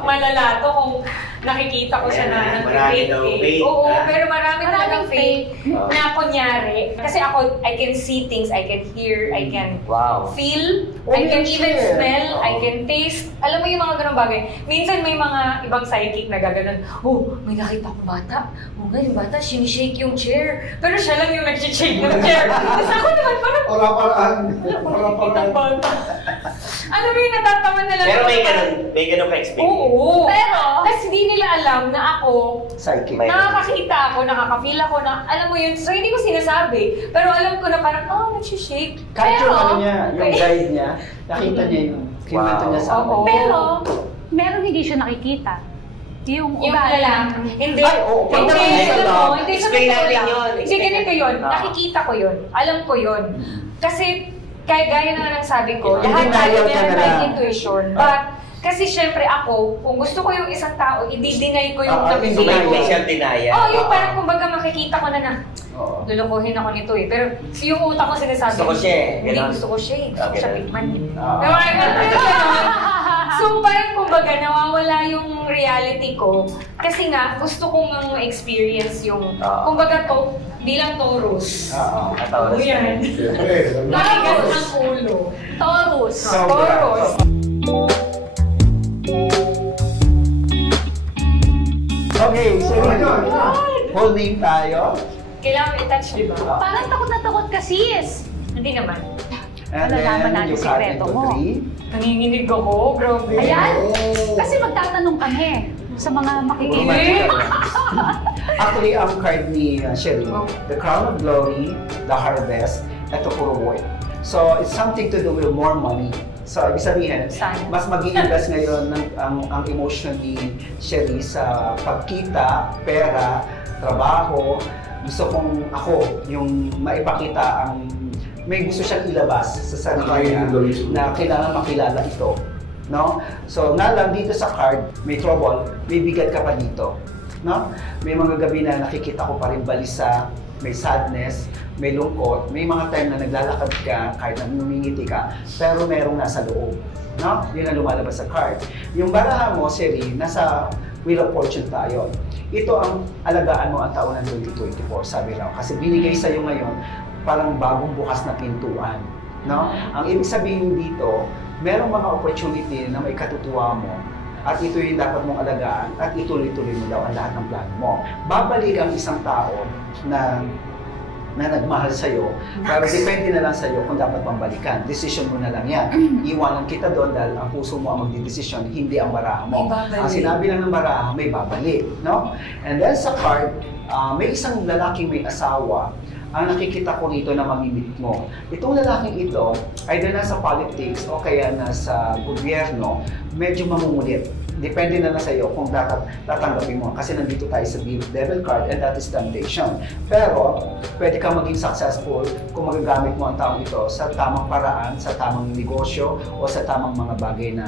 malalato kung nakikita ko siya na Marami daw fake. Oo, Ah. pero marami talagang fake Oh. na kunyari. Kasi ako, I can see things, I can hear, I can Wow. feel, Oh, I can yes, even sure. smell, I Oh. can taste. Alam mo yung mga ganong bagay. Minsan may mga ibang psychic na gaganon, oh, may nakita akong bata. Oh nga, yung bata, sinishake yung chair. Pero siya lang yung nag-shake ng chair. Tapos ako naman, parang, Para-paraan. nakikita ang bata. Ano ba yung natatawa na lang? Pero may ganun ka-experience. Oo. Pero, Tapos hindi nila alam na ako, Psychic. May- nakakakita ako, nakaka-feel ako na, alam mo yun, so hindi ko sinasabi. Pero alam ko na parang, nag-shake. Kahit yung Pero- ano niya, yung guide niya, nakita niya yung kinuwento niya sa akin. Oo. pero, meron hindi siya nakikita. Yung Yung ugali. lalaki. Hindi. Ay, oo. Hindi, Pagdating sa alam mo, love, hindi sa explain totoo natin lang. yun. Hindi, Explain ganito natin. yun. Ah. Nakikita ko yun. Alam ko yun. Kasi, kaya gaya na nga ng sabi ko, Hindi lahat tayo denial ka meron na tayong lang. intuition. But, kasi syempre ako, kung gusto ko yung isang tao, i-deny ko yung Ah, napili denial. ko. Facial denial. Oh, yung parang kumbaga makikita ko na Oo. lulukuhin ako nito eh. Pero yung utak ko sinasabi, Gusto ko siya eh. Hindi Ganon. gusto ko siya eh. Gusto ko siya Ganon. tikman eh. Ah. Pero ganon. So parang kumbaga nawawala yung reality ko kasi nga gusto kong ang experience yung kumbaga to bilang Taurus. Oo. Katawa Ano yan? Siyempre, alam mo. Matigas ang ulo. Taurus. Sobra. Taurus. Okay, so whole name tayo. Kailangan i-touch, di ba? Parang takot na takot ka, sis. Hindi naman. And Malalaman then natin you cut sikreto into mo. 3. Nanginginig ako. Grabe. Ayan. Oh. Kasi magtatanong kami sa mga makikinig. Hindi. Actually, ang card ni Sherry, the Crown of Glory, the Harvest, ito puro work. So, it's something to do with more money. So, ibig sabihin, Sana. mas mag-i-invest ngayon ang emotion ni Sherry sa pagkita, pera, trabaho. Gusto kong ako yung maipakita ang may gusto siyang ilabas sa sarili niya na kailangan makilala ito. No? So, nga lang dito sa card, may trouble, may bigat ka pa dito. No? May mga gabi na nakikita ko pa rin balisa, may sadness, may lungkot, may mga time na naglalakad ka kahit na numingiti ka, pero merong nasa loob. No? Yun ang lumalabas sa card. Yung baraha mo, Sherry, nasa Wheel of Fortune tayo. Ito ang alagaan mo ang taon ng 2024, sabi raw. Kasi binigay sa'yo ngayon parang bagong bukas na pintuan. No? Ang ibig sabihin dito, merong mga opportunity na may katutuwa mo at ito yung dapat mong alagaan at ituloy-tuloy mo daw ang lahat ng plano mo. Babalik ang isang tao na nagmahal sa'yo, pero depende na lang sa'yo kung dapat bang balikan. Decision mo na lang yan. Iwanan kita doon dahil ang puso mo ang magdidesisyon, hindi ang baraha mo. May babalik. Ang sinabi lang ng baraha, may babalik. No? And then sa card, may isang lalaking may asawa ang nakikita ko rito na mamimit mo. Itong lalaking ito, either nasa politics o kaya nasa gobyerno, medyo mangungulit. Depende na lang sa iyo kung tatanggapin mo. Kasi nandito tayo sa Devil card and that is temptation. Pero, pwede kang maging successful kung magagamit mo ang taong ito sa tamang paraan, sa tamang negosyo, o sa tamang mga bagay na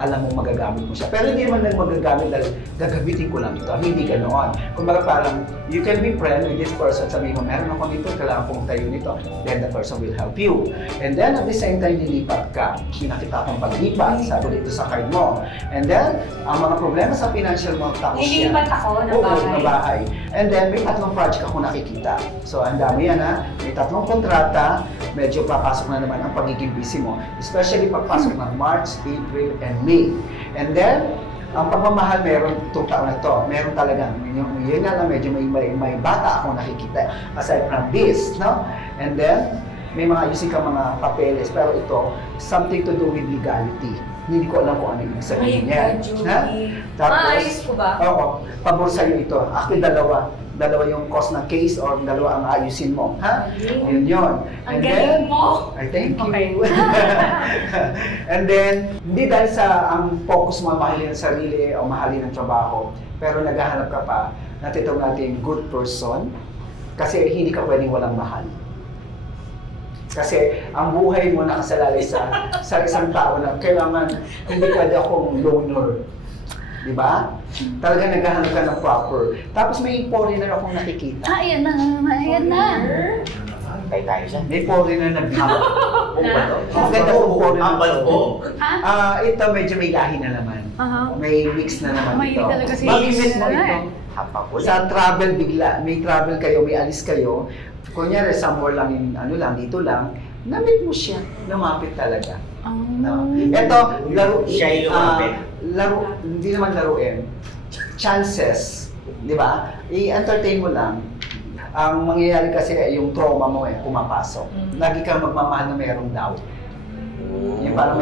alam mo magagamit mo siya. Pero hindi naman lang magagamit dahil gagamitin ko lang ito. Hindi ganoon. Kumbaga parang You can be friend with this person. Sabi mo, meron ako nito, kailangan kong tayo nito. Then the person will help you. And then at the same time, lilipat ka. Pinakita kong paglipat, sabi dito sa card mo. And then, ang mga problema sa financial mo, tapos yan. Nilipat ako ng Oo, bahay. na bahay. And then, may 3 project ako nakikita. So, ang dami yan ha. May 3 kontrata. Medyo papasok na naman ang pagiging busy mo. Especially pagpasok ng March, April, and May. And then, ang pagmamahal meron itong taon na ito. Meron talaga. Yun nga lang, medyo may bata akong nakikita. Aside from this, no? And then, may mga ayusin ka mga papeles. Pero ito, something to do with legality. Hindi ko alam kung ano ibig sabihin niya. Maayos ko ba? Oo. Pabor sa'yo ito. Actually, dalawa yung cause ng case or dalawa ang ayusin mo. Ha? Yun yun. Ang galing mo! I thank you. Okay. And then, hindi dahil sa ang focus mo mahalin ang sarili o mahalin ang trabaho, pero naghahanap ka pa na titong natin good person kasi hindi ka pwedeng walang mahal. Kasi ang buhay mo nakasalalay sa isang tao na kailangan hindi pwede akong loner. Di ba? Talaga naghahanap ka ng proper. Tapos may foreigner akong nakikita. Ayan na, ayan na. Tayo tayo siya. May foreigner na bihama. Ang ganda kong foreigner. Ang balbo. Ito medyo may lahi na naman. May mix na naman May ito. talaga si Mag-miss mo Isla ito. Sa travel bigla, may travel kayo, may alis kayo. Kunyari, somewhere lang, dito lang, na-meet mo siya, lumapit talaga. No? Ito, laro, Siya yung lumapit. Hindi naman laruin. Chances, di ba? I-entertain mo lang. Ang mangyayari kasi yung trauma mo pumapasok. Lagi kang magmamahal na mayroong doubt. Yung parang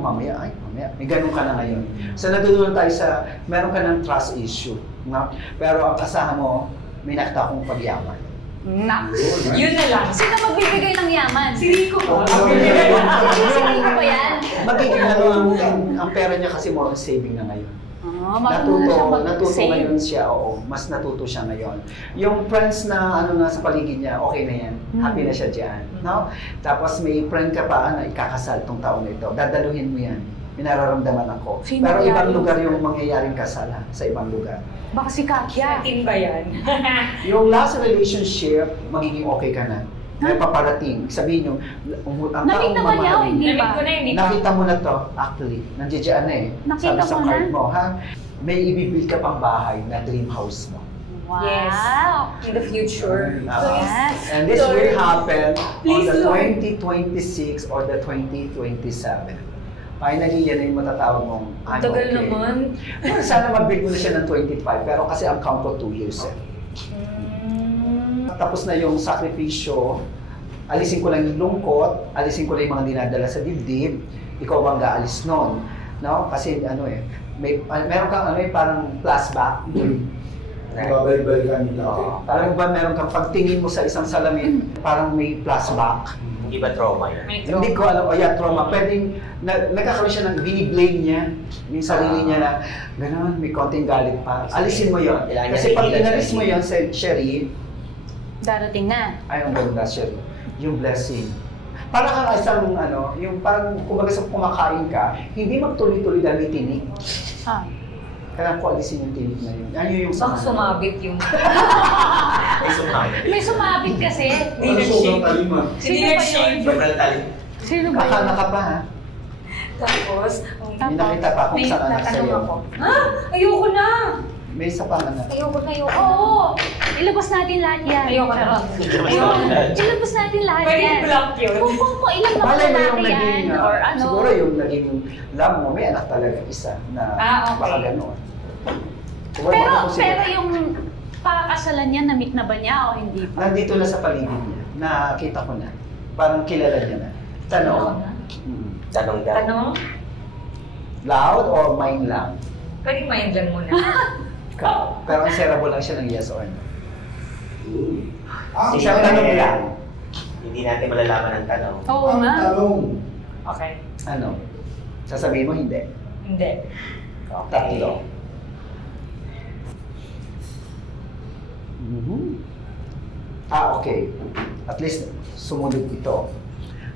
mamaya, may ganun ka na ngayon. So natutunan tayo sa, meron ka ng trust issue. No? Pero ang asahan mo, may nakita akong pagyaman. Yun na lang. Sino magbibigay ng yaman? Si Rico ba? Si Rico ba yan? Magiging ang pera niya kasi more on saving na ngayon. Natuto ngayon siya, oo. Mas natuto siya ngayon. Yung friends na sa paligid niya, okay na yan. Happy na siya dyan. No? Tapos may friend ka pa na ikakasal tong taon na ito. Dadaluhin mo yan. Minararamdaman ako. Pero ibang lugar yung mangyayaring kasal sa ibang lugar. Baka si Katya. Atin ba yan? Yung last relationship, magiging okay ka na. May paparating. Sabihin nyo, ang Namit taong naman niya, mamahalin. hindi Namit ba? ko na, hindi pa. Nakita mo na to, actually. Nandiyan na Nakita Sabi sa mo card na? mo, ha? May ibibuild ka pang bahay na dream house mo. Wow. Yes. In the future. Yes. And this will happen on Please, the Lord. 2026 or the 2027. Finally, yan yung matatawag mong I'm Tagal okay. naman. Sana mag-build mo na siya ng 25, pero kasi ang count ko 2 years Tapos na yung sakripisyo, alisin ko lang yung lungkot, alisin ko lang yung mga dinadala sa dibdib, ikaw bang gaalis nun? No? Kasi meron kang parang flashback. Babalik-balikan nila. Parang ba meron kang pagtingin mo sa isang salamin, parang may flashback. Hindi ba trauma yun? Hindi ko alam, trauma. Pwedeng, nagkakaroon siya ng biniblame niya, yung sarili niya na, gano'n, may konting galit pa. Alisin mo yon. Kasi pag inalis mo yon, Sherry, Darating na. ay, ang ganda, Sherry. Yung blessing. Para kang isang, yung parang, kumbaga sa kumakain ka, hindi magtuloy-tuloy dahil may tinik. Kaya ko alisin yung tinik na yun. Ano yung Baka sumabit yung... May sumabit. May sumabit kasi. Hindi nag-shave. Hindi Sino ba nag-shave. Sobrang talim. Sino ba yun? Akala ka pa, ha? Tapos, May nakita pa kung saan anak natanong sa'yo. ako. Ha? Ayoko na! May isa pa anak. Ayoko na, ayoko na. Oo. Ilabas natin lahat yan. Ayoko na. Ayoko na. Ilabas natin lahat Pwede yan. block yun. Kung ilang na Malay mo yung lalaki yan, naging, or ano. siguro yung naging love mo, may anak talaga isa na Okay. baka gano'n. Pero yung pakakasalan niya, na-meet na ba niya o hindi pa? Nandito na sa paligid niya, nakita ko na. Parang kilala niya na. Tanong. Tanong daw. Tanong? Loud or mind lang? Pwede mind lang muna. Ikaw. Pero ang serable lang siya ng yes or no. Isang tanong lang. Hindi natin malalaman ang tanong. Oo nga. Tanong. Okay. Ano? Sasabihin mo hindi. Hindi. Tatlo. Okay. At least sumunod ito.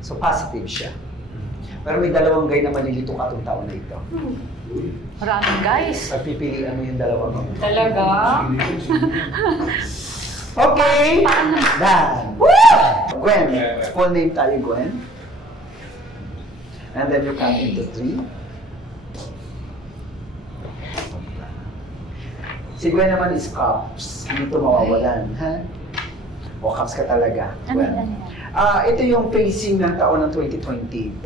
So positive siya. Pero may dalawang guy na malilito ka itong taon na ito. Maraming guys. Pagpipilian mo yung dalawa mo. Talaga? Okay! Done! Gwen. Full name tayo, Gwen. And then you count into 3. Si Gwen naman is Cups. Hindi ito mawawalan, ha? O Cups ka talaga, Gwen. Ito yung pacing ng taon ng 2024.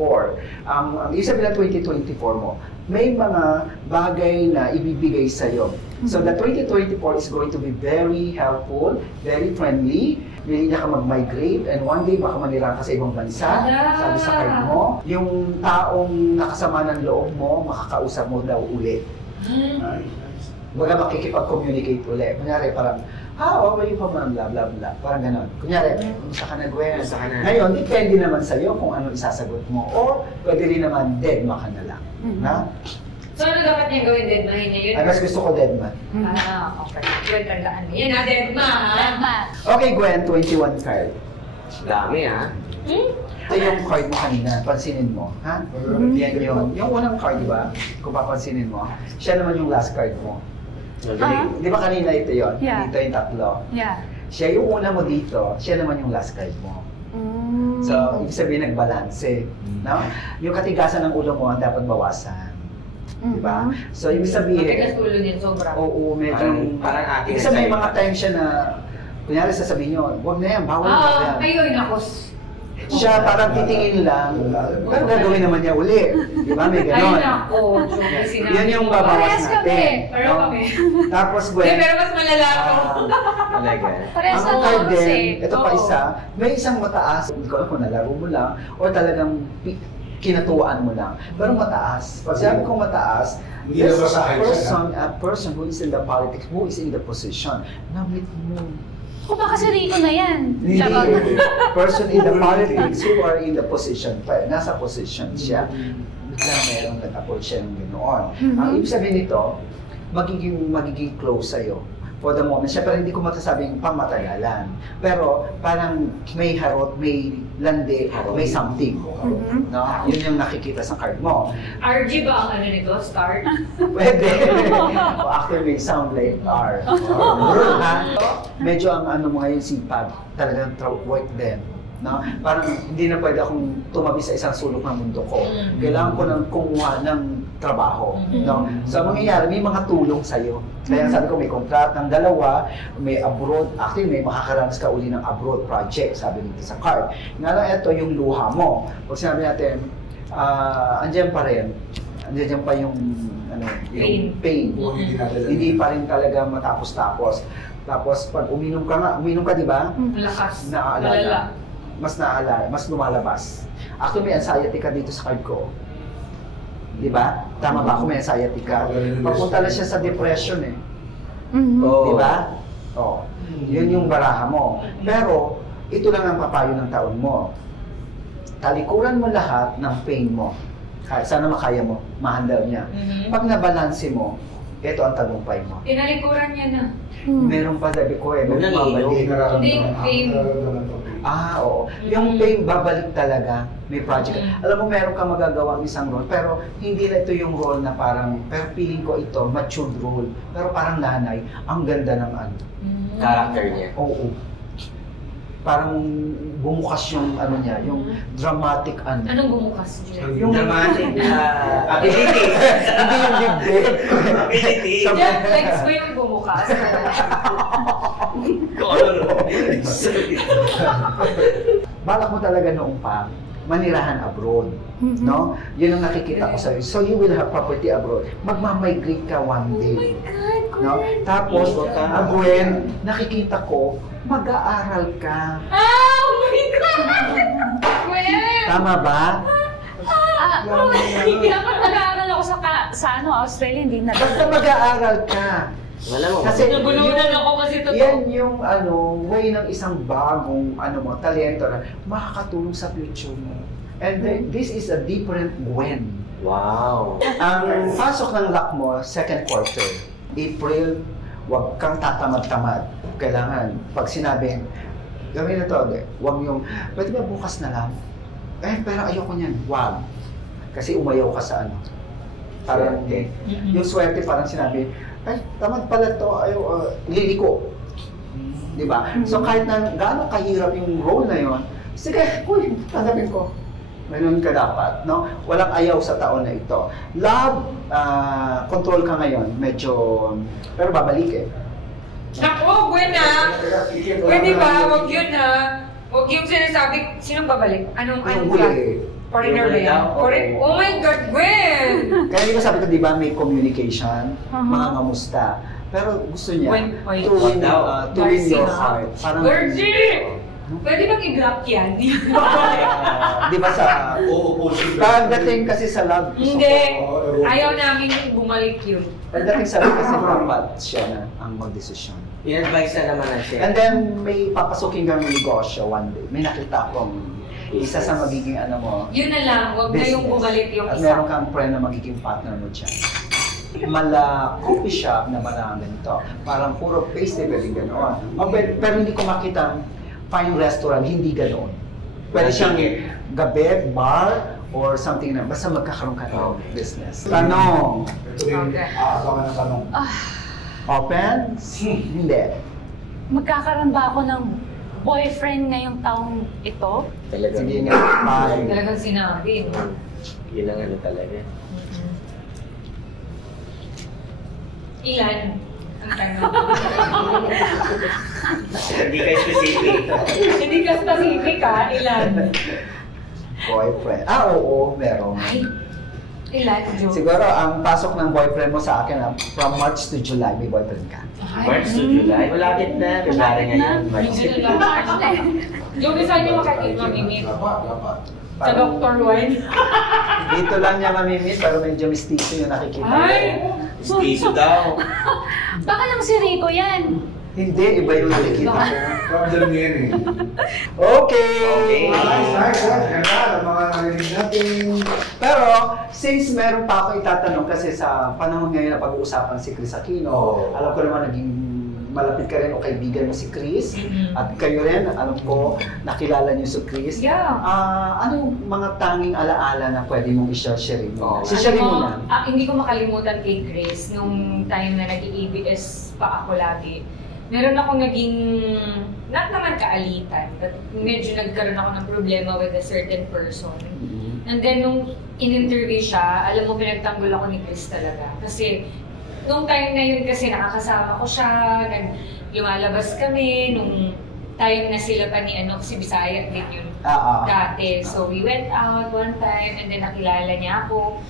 Ang ibig sabihin ng 2024 mo, may mga bagay na ibibigay sa'yo. So the 2024 is going to be very helpful, very friendly. Hindi ka mag-migrate and one day baka manirang ka sa ibang bansa. Sabi sa card mo, yung taong nakasama ng loob mo, makakausap mo daw uli. Baga makikipag-communicate uli. Kunyari parang, how are you pa man, blah blah blah. Parang ganon. Kunyari, kumusta ka na, Gwen? Ngayon, depende naman sa'yo kung ano isasagot mo. Or pwede rin naman, dead ma ka na lang. Na? So ano dapat niya gawin, deadmahin niya yun? Ay, mas gusto ko dead man. Okay. Gwen, tandaan mo. Yan na, deadma, ha? Okay, Gwen, 21 card. Dami, ha? Ito yung card mo kanina, pansinin mo, ha? Yan yun. Yung unang card, di ba? Kung papansinin mo, siya naman yung last card mo. Di ba kanina ito yun? Yeah. Dito yung tatlo. Yeah. Siya yung una mo dito, siya naman yung last card mo. So, ibig sabihin nagbalanse. No? Yung katigasan ng ulo mo, dapat bawasan. Di ba? So, ibig sabihin... Matigas ulo din, sobra. Oo, medyo... Parang ating Ibig sabihin, may mga times siya na... Kunyari, sasabihin nyo, huwag na yan, bawal na yan. Ayun, ako. Siya parang titingin lang, pero gagawin naman niya uli. Di ba? May ganon. Ayun ako. Yan yung babawas Parehas natin. kami. Pero no? kami. Tapos, Gwen, Pero mas malala ako. Talaga. Parehas ang na card oras din, eh. ito pa isa, may isang mataas, hindi ko alam kung nalaro mo lang, o talagang kinatuwaan mo lang. Pero mataas. Pag sabi kong mataas, Hindi na basahin siya, a person who is in the politics, who is in the position, na-meet mo. Kung baka si Rico na yan. Hindi. Charot. Person in the politics who are in the position, nasa position siya. Bigla mayroong nag-approach siya ng ganoon. Ang ibig sabihin nito, magiging close sa'yo. For the moment, syempre hindi ko matasabing pamatagalan. Pero parang may harot, may landi, may something. No? Yun yung nakikita sa card mo. RG ba ang ano nito? Start? Pwede. O actually, may sound like R. Ha? Medyo ang ano mo ngayon sipag, talagang work din. No? Parang hindi na pwede akong tumabi sa isang sulok ng mundo ko. Kailangan ko nang kumuha ng trabaho. No? So, ang mangyayari, may mga tulong sa'yo. Kaya sabi ko, may contract ng dalawa, may abroad, actually may makakaranas ka uli ng abroad project, sabi dito sa card. Nga lang, ito yung luha mo. Pag sinabi natin, andyan pa rin, andyan pa yung, yung pain. Hindi pa rin talaga matapos-tapos. Tapos, pag uminom ka, di ba? Malakas. Naaalala. Mas naaalala, mas lumalabas. Actually, may anxiety ka dito sa card ko. Di ba? Tama ba ako, may anxiety ka? Papunta na siya sa depression eh. Di ba? Oh. Yun yung baraha mo. Pero, ito lang ang papayo ng taon mo. Talikuran mo lahat ng pain mo. Sana makaya mo, ma-handle niya. Pag nabalanse mo, ito ang tagumpay mo. Tinalikuran niya na. Meron pa sabi ko eh, may babalik. Oo. Yung pain, babalik talaga. May project. Alam mo, meron ka magagawa ng isang role, pero hindi na ito yung role na parang, pero feeling ko ito, matured role. Pero parang nanay, ang ganda ng ano. Character niya. Oo. Parang bumukas yung ano niya, yung dramatic ano. Anong bumukas? Yung dramatic ability. Hindi yung bibig. Ability. Yung legs mo yung bumukas. Balak mo talaga noong pa, manirahan abroad. No? Yun ang nakikita ko sa'yo. So you will have property abroad. Magmamigrate ka one day. No? Tapos, Gwen, nakikita ko, mag-aaral ka. Oh my God! Gwen! Tama ba? Dapat nag-aaral ako sa Australia, hindi na. Basta mag-aaral ka. Wala mo. Kasi nabulunan ako kasi totoo. Yan yung way ng isang bagong talento na makakatulong sa future mo. And then, this is a different Gwen. Wow. Ang pasok ng luck mo, second quarter. April, huwag kang tatamad-tamad. Kailangan, pag sinabi, gawin na to, huwag yung, pwede ba bukas na lang? Pero ayoko niyan, huwag. Kasi umayaw ka sa Parang, yung swerte parang sinabi, ay, tamad pala to, ay, liliko. Di ba? So kahit na gaano kahirap yung role na yon, sige, uy, tanggapin ko. Ganun ka dapat, no? Walang ayaw sa taon na ito. Love, control ka ngayon, medyo, pero babalik eh. Naku, Gwen Pwede ba? Huwag yun ha. Huwag yung sinasabi, sinong babalik? Anong huli? Foreigner ba yan? Oh my God, Gwen! Kaya di ba sabi ko, di ba, may communication, mga ngamusta. Pero gusto niya, to win your heart. Parang, Virgie! Pwede bang i-block yan? di ba sa, pagdating kasi sa love, Hindi. Ayaw namin bumalik yun. pagdating sa love kasi dapat siya na ang magdesisyon. I-advise na naman na siya. And then, may papasukin kang negosyo one day. May nakita akong isa sa magiging ano mo, Yun na lang, huwag na yung bumalik yung at isa. meron kang friend na magiging partner mo dyan. Mala coffee shop na malang ganito. Parang puro pastry, gano'n. Pero hindi ko makita fine restaurant, hindi gano'n. Pwede siyang gabi, bar, or something na, basta magkakaroon ka ng business. Tanong. Ito yung aabangan ng tanong. Open? Hindi. Magkakaroon ba ako ng boyfriend ngayong taong ito? Talagang, Sige nga, bye. Talagang sinabi, no? yun ang ano talaga. Ilan? Ang tanong. Hindi kayo specific. Hindi ka specific ha, ilan? Boyfriend. Oo, meron. Ay, ilan, Jo? Siguro, ang pasok ng boyfriend mo sa akin, from March to July, may boyfriend ka. March to July. Malapit na. February ngayon. March to July. Jo, saan niyo makakit mamimit? Dapat. Sa Dr. Wine? Dito lang niya mamimit, pero medyo mistiso yung nakikita Ay! ko. Stiso daw. Baka lang si Rico yan. Hindi, iba yung nakikita ko. Problem niya yan eh. Okay! Nice. Ganda ang mga narinig natin. Pero, since meron pa ako itatanong kasi sa panahon ngayon na pag-uusapan si Chris Aquino, alam ko naman naging malapit ka rin o kaibigan mo si Chris, at kayo rin, alam ko, nakilala niyo si Chris. Yeah. Anong mga tanging alaala na pwede mong i-share mo? Share mo na. Hindi ko makalimutan kay Chris nung time na nag-ABS pa ako lagi. Meron akong naging, not naman kaalitan, but medyo nagkaroon ako ng problema with a certain person. And then nung in-interview siya, alam mo, pinagtanggol ako ni Chris talaga. Kasi nung time na yun kasi nakakasama ko siya, lumalabas kami, nung time na sila pa ni si Bisaya din yun dati. So we went out one time and then nakilala niya ako.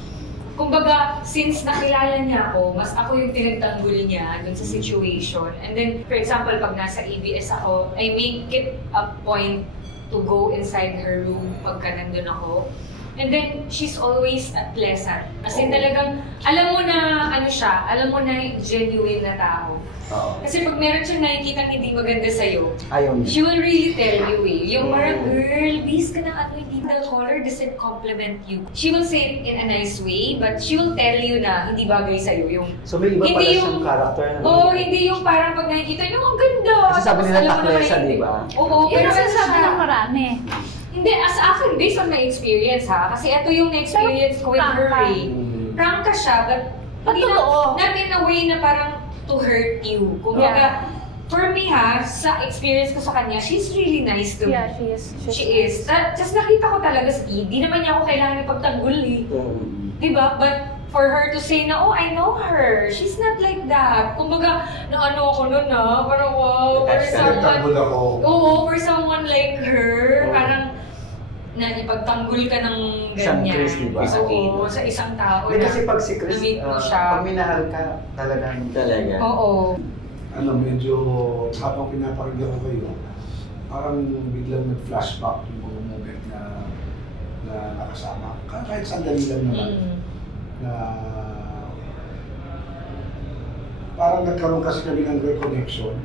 Kumbaga, since nakilala niya ako, mas ako yung pinagtanggol niya dun sa situation. And then, for example, pag nasa ABS ako, I make it a point to go inside her room pagka nandun ako. And then, she's always pleasant. As in talagang, alam mo na, alam mo na genuine na tao. Kasi pag meron siyang nakikita hindi maganda sa'yo, she will really tell you yung parang, girl, base ka ng hindi the color doesn't compliment you. She will say it in a nice way, but she will tell you na hindi bagay sa'yo yung... So may iba pala siyang character na... Hindi yung parang pag nakikita niyo, ang ganda! Kasi sabi nila taklesa, di ba? Oo, Yun ang sasabi ng marami. Hindi, as akin, based on my experience ha, kasi ito yung na-experience ko with her eh. Prank ka siya, but not in a way na parang to hurt you. Kumbaga, for me ha, sa experience ko sa kanya, she's really nice to me. Yeah, she is. Just nakita ko talaga di naman niya ako kailangan ipagtanggol eh. Diba? But for her to say na, oh, I know her. She's not like that. Kumbaga, ako nun na, parang wow, for someone like her, parang ipagtanggol ka ng ganyan. Isang Chris, diba? Oo, sa isang tao Hindi kasi pag si Chris, na-meet mo siya. pag minahal ka, talagang... Talaga. Oo. Medyo habang pinapakinggan ko kayo, parang biglang nag-flashback yung mga moment na nakasama. Kahit sandali lang naman. Na parang nagkaroon kasi kami ng reconnection.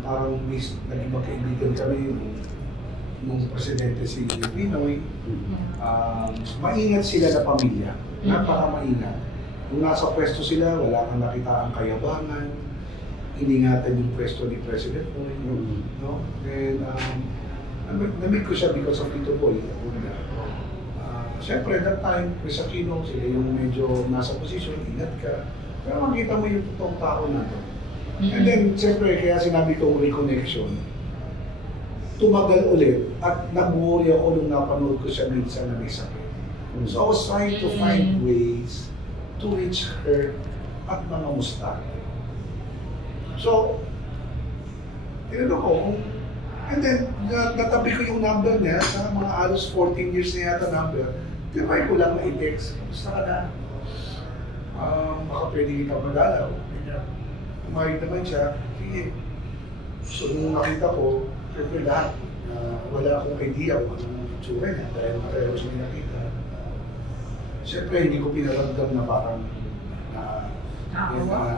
Parang naging magkaibigan kami nung presidente si Pinoy. Maingat sila na pamilya. Napaka-maingat. Kung nasa pwesto sila, wala kang nakita ang kayabangan. Iningatan yung pwesto ni President Boy. And na-meet ko siya because of Tito Boy. Siyempre, that time, Chris Aquino, sila yung medyo nasa posisyon, ingat ka. Pero makita mo yung totoong tao na to. And then, siyempre, kaya sinabi kong reconnection, tumagal ulit at nag-worry ako nung napanood ko siya minsan na may sakit. So I was trying to find ways to reach her at mangamusta. So, tinanong ko, and then natabi ko yung number niya sa mga alos 14 years na yata number. Tinry ko lang na i-text, kamusta ka na? Baka pwede kita madalaw. Kumain naman siya, sige. So nung nakita ko, siyempre lahat, wala akong idea kung anong itsura niya dahil matayo siya nakita. Siyempre hindi ko pinaramdam na parang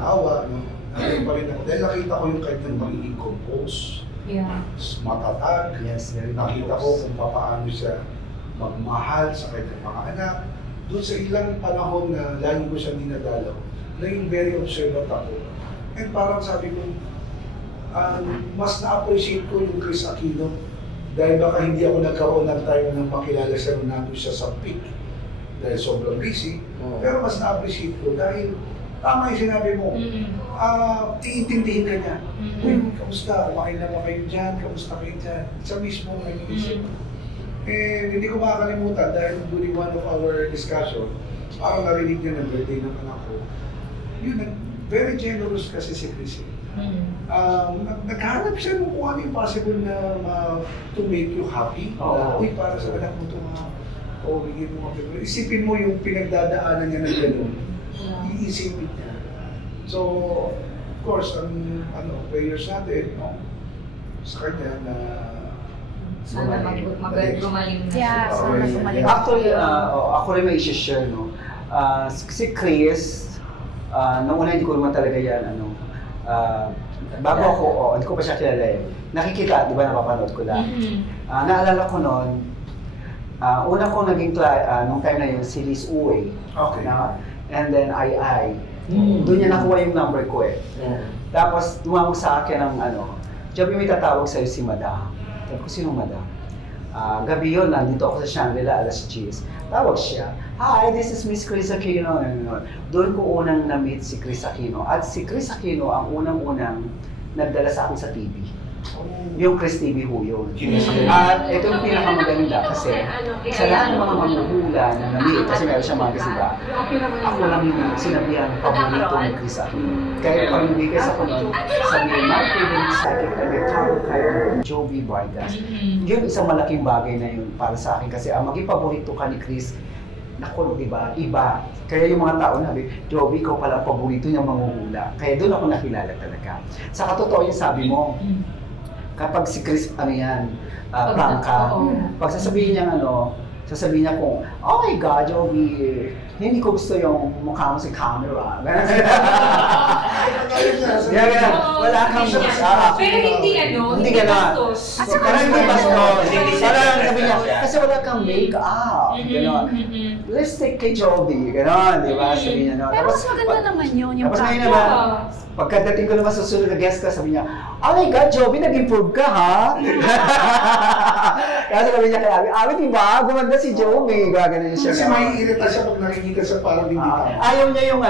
awa. Nakita pa rin ako. Dahil nakita ko yung kanyang magiging compose. Yeah. Matatag. Yes, very Nakita ko kung paano siya magmahal sa kanyang mga anak. Doon sa ilang panahon na lagi ko siya ninadalaw, naging very observant ako. And parang sabi ko, mas na-appreciate ko yung Chris Aquino dahil baka hindi ako nagkaroon ng time ng makilala siya nung nandun siya sa peak dahil sobrang busy. Pero mas na-appreciate ko dahil tama yung sinabi mo, iintindihin ka niya. Kamusta? Kumain na ba kayo dyan? Kamusta kayo dyan? Sa mismo ang nag-iisip. And hindi ko makakalimutan dahil during one of our discussion, parang narinig niya ng birthday ng anak ko. Yun, very generous kasi si Chris. Naghanap siya kung ano yung possible na to make you happy. Uy, para sa anak mo ito bigyan mo mga. Isipin mo yung pinagdadaanan niya ng gano'n. Iisipin niya. So, of course, ang prayers natin, sa kanya na sana gumaling na Yeah, siya. sana gumaling. Actually, ako rin may isi-share, no? Si Chris, nung una hindi ko naman talaga yan, bago ako, hindi ko pa siya kilala eh. Nakikita, di ba, napapanood ko lang. Naalala ko noon, una ko naging nung time na yun, si Liz Uwe. Okay. And then doon niya nakuha yung number ko eh. Tapos tumawag sa akin ng Joby, may tatawag sa'yo si Madam. Sabi ko, sinong Madam? Gabi yun, nandito ako sa Shangri-La, alas 10. Tawag siya, hi, this is Miss Chris Aquino. Doon ko unang na-meet si Chris Aquino. At si Chris Aquino ang unang-unang nagdala sa akin sa TV. Yung Chris TV ho yun. At ito yung pinakamaganda kasi sa lahat ng mga manuhula na na-meet, kasi meron siya mga kasi ba, ako lang yung sinabihan paborito ni Chris Aquino. Kaya pag hindi kasi ako nun, sabihin, my favorite psychic na may tawag kayo, Joby Vargas. Yun isang malaking bagay na yun para sa akin kasi ang maging paborito ka ni Chris, naku, di ba? Iba. Kaya yung mga tao nabi, Joby, ikaw pala paborito niyang manguhula. Kaya doon ako nakilala talaga. Sa katotoo yung sabi mo, kapag si Chris, prangka, pag sasabihin niya sasabihin niya kung, oh my God, Joby, hindi ko gusto yung mukha mo sa camera. Wala kang pero hindi bastos. Parang hindi bastos. Parang sabi niya, kasi wala kang make-up. Ganon. Let's take kay Joby. Ganon, di ba? Sabi niya. Pero mas maganda naman yun, yung tapos ngayon naman, pagkadating ko naman sa susunod na guest ka, sabi niya, oh my God, Joby, nag-improve ka, ha? Kaya sabi niya kay Abi, di ba? Gumanda si Joby. Gaganon siya. Kasi may irita siya pag nakikita siya parang hindi tama. Ayaw niya yung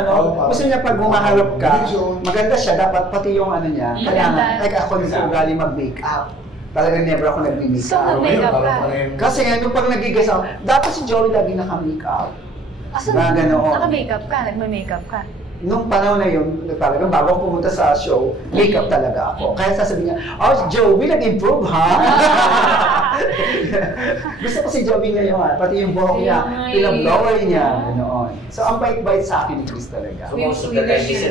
gusto niya pag humaharap ka, maganda siya, dapat pati yung niya. Kaya nga, like ako nito ugali mag-makeup. Talagang never ako nag-makeup. So, nag-makeup ka? Kasi nga, nung pag nag-gigas ako, dapat si Joey lagi naka-makeup. So, ganoon. naka-makeup ka? Nagme-makeup ka? Nung panahon na yun, talagang bago ako pumunta sa show, makeup talaga ako. Kaya sasabihin niya, oh, Joey, nag-improve, ha? Gusto ko si Joey ngayon, pati yung buhok niya, pinag-blower niya, ganoon. So, ang bait-bait sa akin ni Chris talaga. Yung Swedish.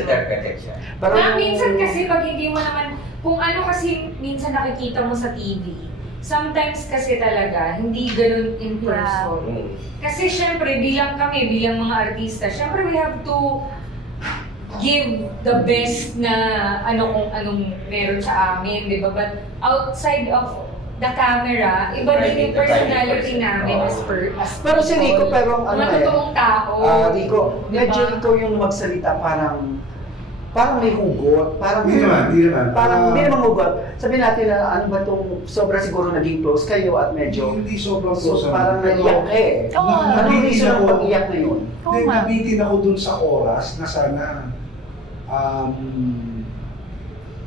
Pero minsan kasi pag hindi mo naman, kung kasi minsan nakikita mo sa TV, sometimes kasi talaga, hindi ganun in person. Kasi syempre, bilang mga artista, syempre we have to give the best na kung anong meron sa amin, di ba? But outside of the camera, iba din yung personality namin as pero si Rico, pero totoong tao. Rico, medyo ikaw yung magsalita parang parang may hugot, parang Hindi naman. Parang hindi naman hugot. Sabihin natin na ano ba itong sobra siguro naging close kayo at medyo Hindi sobrang so, close. parang naiyak ka eh. Oo. Ano yung reason ng pag-iyak na yun? Oo Then, nga. nabitin ako dun sa oras na sana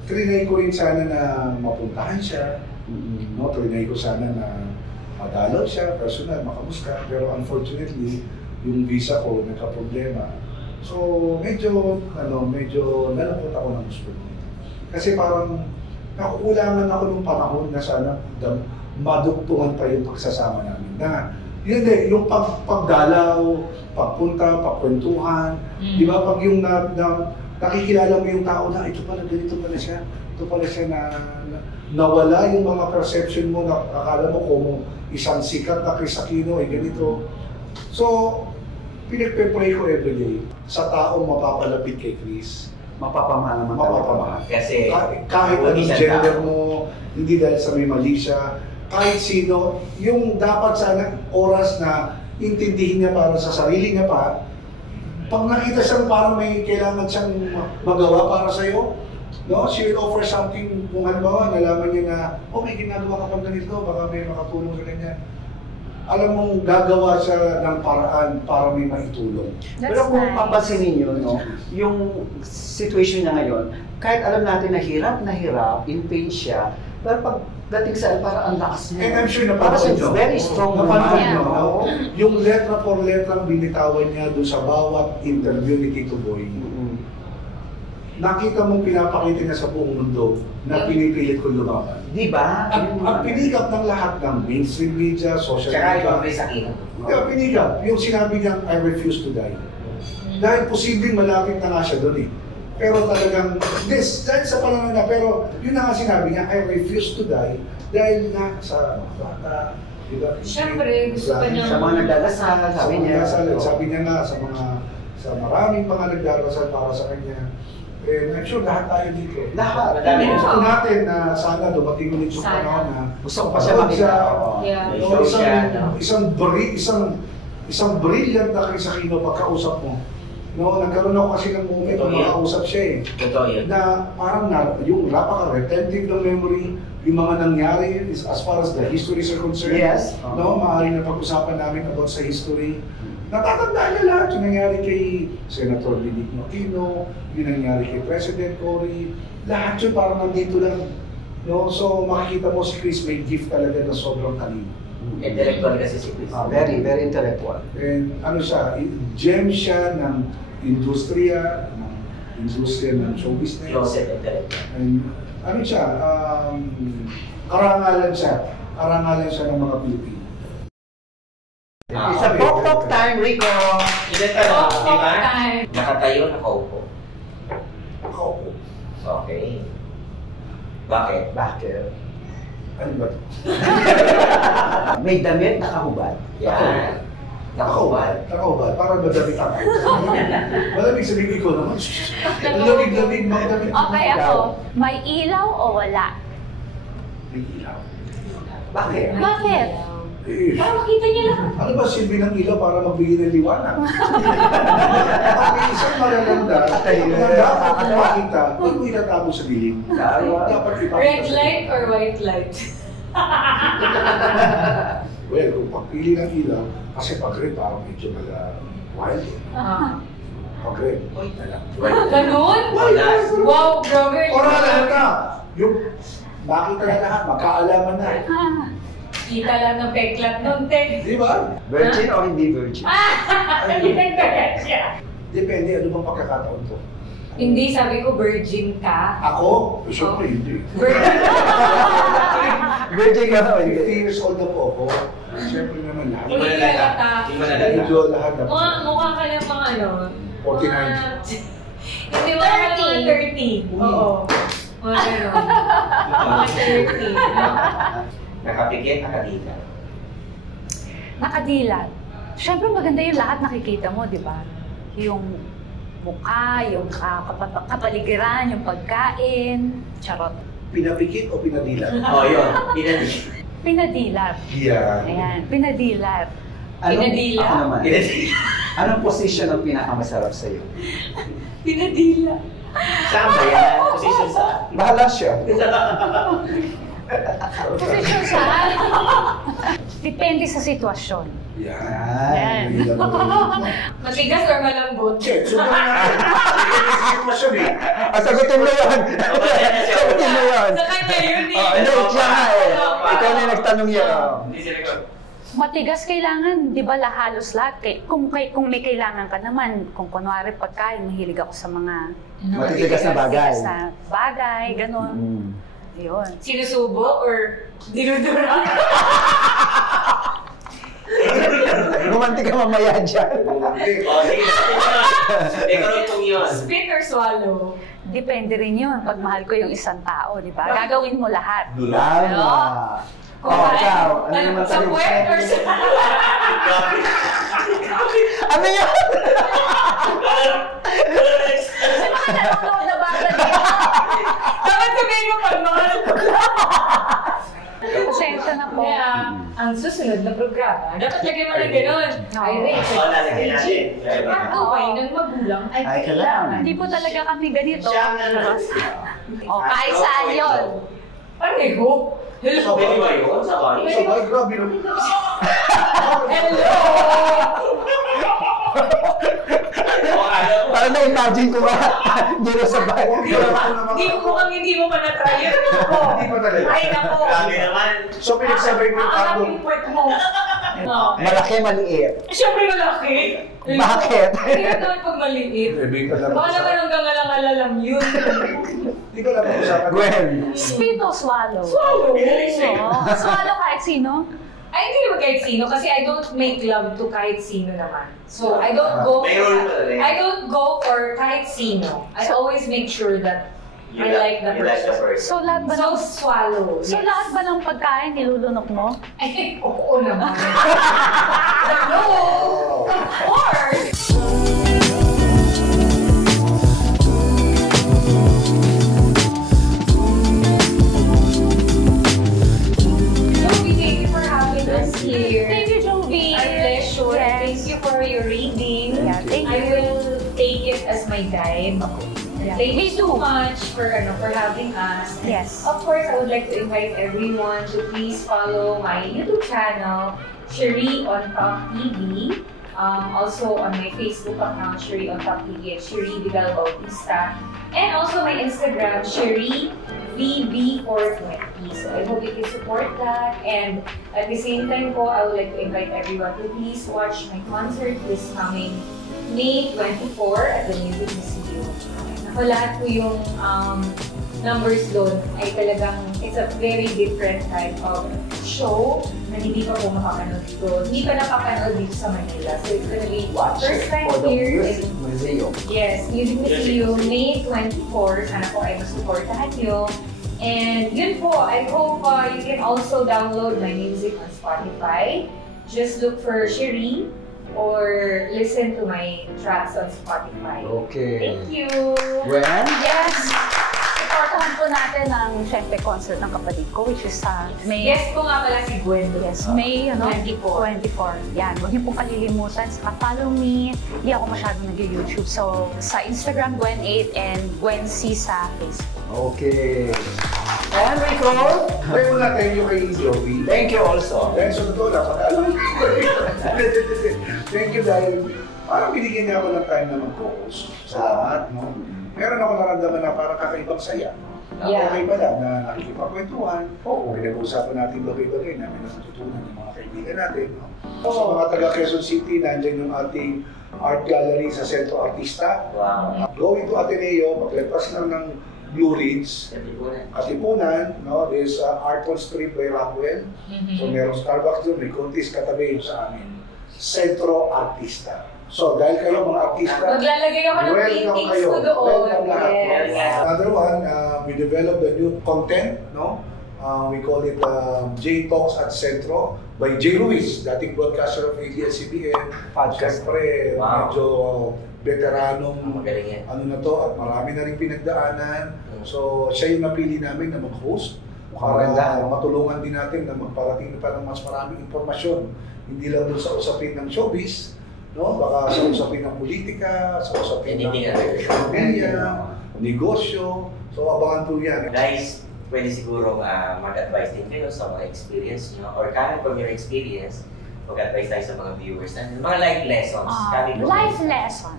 trinay ko rin sana na mapuntahan siya. No, trinay ko sana na madalaw siya, personal, makamusta. Pero unfortunately, yung visa ko nagka-problema. So, medyo nalapot ako ng gusto. Kasi parang nakukulangan ako nung panahon na sana madugtungan pa yung pagsasama namin. Na, yun yung pagdalaw, pagpunta, pagkwentuhan, di ba? Pag yung nakikilala mo yung tao na, ito pala, ganito pala siya. Ito pala siya na nawala yung mga perception mo na akala mo kung isang sikat na Chris Aquino ay ganito. So, pinagpe-pray ko everyday sa taong mapapalapit kay Chris. Mapapamahal naman Mapapamahal. Kasi kahit anong gender mo, hindi dahil sa may mali siya, kahit sino, yung dapat sana oras na intindihin niya para sa sarili niya pa, pag nakita siyang parang may kailangan siyang magawa para sa'yo, no? She will offer something kung halimbawa, nalaman niya na, oh, may ginagawa ka pag ganito, baka may makatulong sa kanya. Alam mong gagawa siya ng paraan para may maitulong. That's Pero kung nice. papansin ninyo, no, yung situation niya ngayon, kahit alam natin na hirap, in pain siya, pero pagdating sa parang ang lakas niya. And I'm sure Parang napanood it's nyo. very strong Napanood Yeah. nyo, no? Yung letra for letrang binitawan niya doon sa bawat interview ni Tito Boy. Nakita mong pinapakita niya sa buong mundo na pinipilit kong lumaban. Di ba? Ang pinikap ng lahat ng mainstream media, social tsaka media. ibang Chris Aquino. Kaya pinikap, yung sinabi niya, I refuse to die. Dahil posibleng malapit na nga siya doon eh. Pero talagang, dahil sa panahon na, pero yun na nga sinabi niya, I refuse to die dahil nga sa mga bata. Diba? Siyempre, gusto pa niya. Sa mga nagdadasal, sabi niya. Sabi niya nga sa maraming mga nagdarasal para sa kanya. And I'm sure lahat tayo dito. Lahat. Madami. Gusto natin na sana dumating ulit yung Sana. panahon na Gusto ko pa siya makita. Yeah. May show siya, no? Isang brilliant na Chris Aquino pagkausap mo. No, nagkaroon ako kasi ng moment na makausap siya eh. Totoo yun. Na parang yung napaka-retentive ng memory, yung mga nangyari as far as the history is concerned. Yes. No, maaaring na pag-usapan namin about sa history. Natatandaan niya lahat yung nangyari kay Senator Benigno Aquino, yung nangyari kay President Cory, lahat yun parang nandito lang. No? So makikita mo si Chris may gift talaga na sobrang talino. Intellectual kasi si Chris. Very, very intellectual. And ano siya, gem siya ng industriya ng show business. Closet intellectual. And ano siya, karangalan siya ng mga Pilipino. It's a pok-pok time, Rico! Ilan tanong, di ba? Time. Nakatayo, nakaupo. Nakaupo. Okay. Bakit? Bakit? Ano ba? May damit nakahubad. Yan. Nakaupo. Nakaubat. Parang madamit ako. Malamig sabihin ko naman. Lamig-lamig, magdamit. Okay ako, may ilaw o wala? May ilaw. Bakit? Bakit? Eh, Para makita niya lang. ano ba silbi ng ilaw para magbigay ng liwanag? Okay, isang malalanda, na dapat kung makita, huwag mo itatago sa dilim. Dapat ipakita Red sa light or white light? Well, kung pagpili ng ilaw, kasi pag red parang medyo wild. Pag red, white na lang. Ganun? Wala. Wow, grabe. Oral lahat na! Yung makita na lahat, magkaalaman na. Kita lang ng peklat nun, te. Di ba? Virgin o hindi virgin? Depende siya. Depende, ano bang pagkakataon to? Hindi, sabi ko virgin ka. Ako? Siyempre hindi. Virgin Virgin ka o 50 hindi? years old na po ako. Siyempre naman lahat. Hindi mo nalala. Hindi mo nalala. Medyo lahat na po. Mukha ka lang mga ano. 49. Hindi mo ka lang mga 30. Oo. Mga gano'n. Mga 30. Nakapikit, nakadita. Nakadilat. Siyempre maganda yung lahat nakikita mo, di ba? Yung mukha, yung kapaligiran, yung pagkain, charot. Pinapikit o pinadilat? Oh, yun. Pinadita. Pinadilat. Yan. Ayan, pinadilat. Pinadila. Ako naman. Pinadita. Anong position ang pinakamasarap sa'yo? Pinadila. Saan ba yan? Position saan? Bahala siya. Posisyon saan? Depende sa sitwasyon. Yan. Matigas or malambot? Check, subukan natin. Sitwasyon eh. Sagutin mo yun. Sagutin mo yun. Sa kanya yun eh. Hindi, siya nga eh. Ikaw na yung nagtanong yun. Hindi sila ko. Matigas kailangan, di ba halos lahat. Kung may kailangan ka naman, kung kunwari pagkain, mahilig ako sa mga Matitigas na bagay. matigas na bagay, gano'n. Yun. Sinusubo or dinudura? Romantic ka mamaya dyan. Sige. Ekonotong yun. Spit or swallow? Depende rin yun. Pag mahal ko yung isang tao, di ba? Gagawin mo lahat. Tama. Ikaw, ano naman Sa sa'yo? puwet or sa... Ano yun? Sa mga nanonood na bata dito. Dapat sabihin mo pag mahal ko. Pasensya na po. Kaya, ang susunod na programa, dapat lagyan mo ng gano'n. Ay, Rachel. Oo, lalagyan natin. Pag-uway ng magulang ay Ay, kailangan. kailangan. Hindi po talaga kami ganito. Siya nga naman. O, kahit saan yun. Pareho. Hello. Pwede ba yun? Sabay? Sabay, grabe no. Hello. Parang na-imagine ko ba? Hindi na sabay. Hindi mo mukhang hindi mo pa na-try yun. Hindi pa talaga. Ay, nako. Grabe naman. So, pinagsabay mo yung Ang album. aking puwet mo. Malaki, maliit. Siyempre malaki. Bakit? Hindi na naman pag maliit. Baka naman hanggang alang-ala lang yun. Hindi ko lang pag-usapan. Gwen. Spit o swallow? Swallow. Oo. Swallow kahit sino? Ay, hindi naman kahit sino kasi I don't make love to kahit sino naman. So, I don't go May rule pa rin. I don't go for kahit sino. I always make sure that You I like the you like the person. person. So lahat ba So, ng swallow. So yes. lahat ba ng pagkain nilulunok mo? Ay, oo naman. Hello! Of course! Jovi, thank you for having us here. Thank you, Jovi. Our pleasure. Yes. Thank you for your reading. Yeah, thank I you. will take it as my guide. Yeah. Thank Me you so too. much for having us. And Yes. Of course, I would like to invite everyone to please follow my YouTube channel, Cherie on Top TV. Also on my Facebook account, Cherie on Top TV at Cherie Vidal Bautista. And also my Instagram, Cherie VB420. So I hope you can support that. And at the same time po, I would like to invite everyone to please watch my concert this coming May 24 at the Music Museum. Ako lahat po yung numbers doon ay talagang it's a very different type of show na hindi pa po makapanood dito. Hindi pa napapanood dito sa Manila. So it's gonna be first time For the here. Music Museum. Yes, Music Museum, May 24. Sana po ay masuportahan nyo. And yun po, I hope you can also download my music on Spotify. Just look for Cherie or listen to my tracks on Spotify. Okay. Thank you! Gwen? Yes. Supportahan po natin ang syempre concert ng kapatid ko, which is May. Yes po nga pala si Gwen. Yes, May 24. 24. Yan, huwag niyo pong kalilimutan. Saka follow me. Hindi ako masyadong nag-YouTube. So, sa Instagram, Gwen8 and Gwen C sa Facebook. Okay. And Rico? Ay, muna, thank you kay Joey. Thank you also. Dahil sa totoo lang, pag-alam thank you dahil parang binigyan niya ako ng time na mag-focus sa lahat, no? Meron ako naramdaman na parang kakaibang saya. Yeah. Okay pala na nakikipagkwentuhan. Oo, pinag-uusapan natin bagay-bagay na may natututunan ng mga kaibigan natin, no? Sa mga taga Quezon City, nandiyan yung ating art gallery sa Centro Artista. Wow. Going to Ateneo, paglepas lang ng Blue Ridge, Katipunan, no? There's Art on Street by Rockwell. So merong Starbucks doon, may contest katabi yun sa amin. Centro Artista. So dahil kayo mga artista, Maglalagay ako ng welcome paintings kayo. ko doon. Welcome lahat. Yes. Another one, we developed a new content, no? We call it J Talks at Centro by J. Ruiz, dating broadcaster of ABS-CBN. Podcast. Siyempre, Wow. medyo veteranong Magaling yan. ano na to at marami na rin pinagdaanan. So siya yung napili namin na mag-host para Maganda. matulungan din natin na magparating pa ng mas maraming impormasyon. Hindi lang doon sa usapin ng showbiz, no? Baka sa usapin ng politika, sa usapin ng Anything else. media, negosyo. So abangan po yan. Guys, pwede siguro mag-advise din kayo sa mga experience nyo or coming from your experience, mag-advise tayo sa mga viewers natin. Mga life lessons. coming from Life lesson.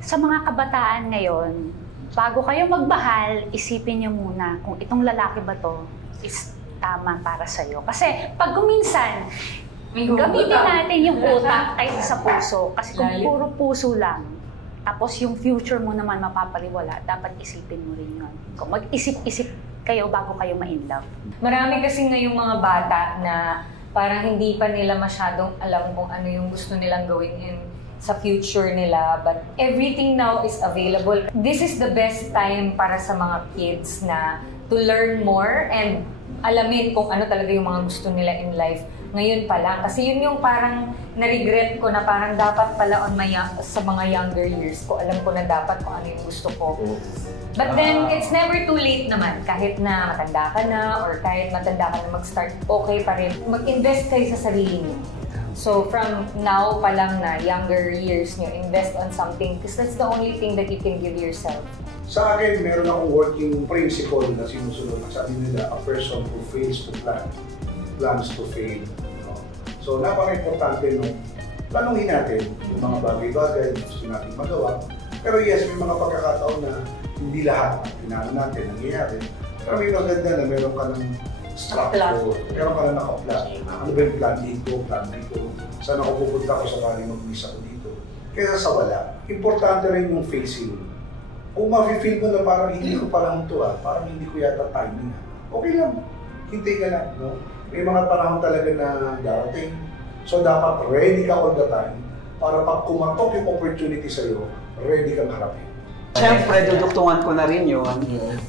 Sa mga kabataan ngayon, bago kayo magmahal, isipin niyo muna kung itong lalaki ba to is tama para sa'yo. Kasi pag kuminsan, gamitin natin yung utak kaysa sa puso. Kasi kung puro puso lang, tapos yung future mo naman mapapaliwala, dapat isipin mo rin yun. Kung mag-isip-isip kayo bago kayo ma-inlove. Marami kasi ngayong mga bata na parang hindi pa nila masyadong alam kung ano yung gusto nilang gawin sa future nila. But everything now is available. This is the best time para sa mga kids na to learn more and alamin kung ano talaga yung mga gusto nila in life ngayon pa lang. Kasi yun yung parang na-regret ko na parang dapat pala sa mga younger years ko, alam ko na dapat kung ano yung gusto ko. But then, it's never too late naman. Kahit na matanda ka na or kahit matanda ka na mag-start, okay pa rin. Mag-invest kayo sa sarili niyo. So from now pa lang na younger years niyo, invest on something because that's the only thing that you can give yourself. Sa akin, meron akong working principle na sinusunod. Sabi nila, a person who fails to plan, plans to fail. No? So napaka-importante nung planungin natin yung mga bagay-bagay na gusto natin magawa. Pero yes, may mga pagkakataon na hindi lahat ang pinano natin nangyayari. Pero may maganda na meron ka ng structure, meron ka na naka-plan. Ano ba yung plan dito, plan dito? Saan ako pupunta ko sakaling mag-miss ako dito? Kaya sa wala, importante rin yung facing. Kung ma-feel mo na parang hindi ko parang ito parang hindi ko yata timing. Okay lang, hintay ka lang. No? May mga panahon talaga na darating. So dapat ready ka all the time para pag kumatok yung opportunity sa'yo, ready kang harapin. Siyempre, duduktungan ko na rin yun.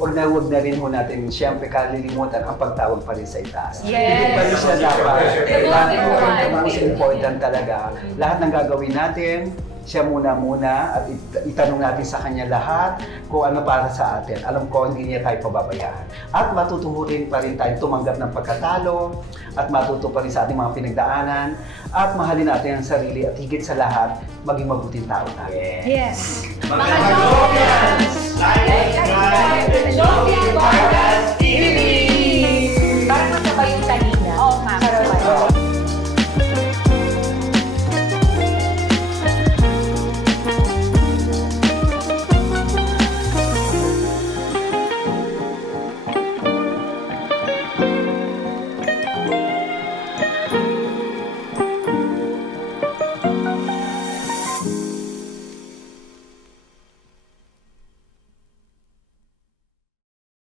Huwag na rin ho natin, siyempre, kalilimutan ang pagtawag pa rin sa itaas. Yes! Hindi pa rin siya dapat. Yes. Most important talaga. Lahat ng gagawin natin, siya muna at itanong natin sa kanya lahat kung ano para sa atin. Alam ko, hindi niya tayo pababayaan. At matutuhurin pa rin tayo tumanggap ng pagkatalo at matuto pa rin sa ating mga pinagdaanan at mahalin natin ang sarili at higit sa lahat, maging mabuting tao tayo. Yes! Mga Jovians! Like,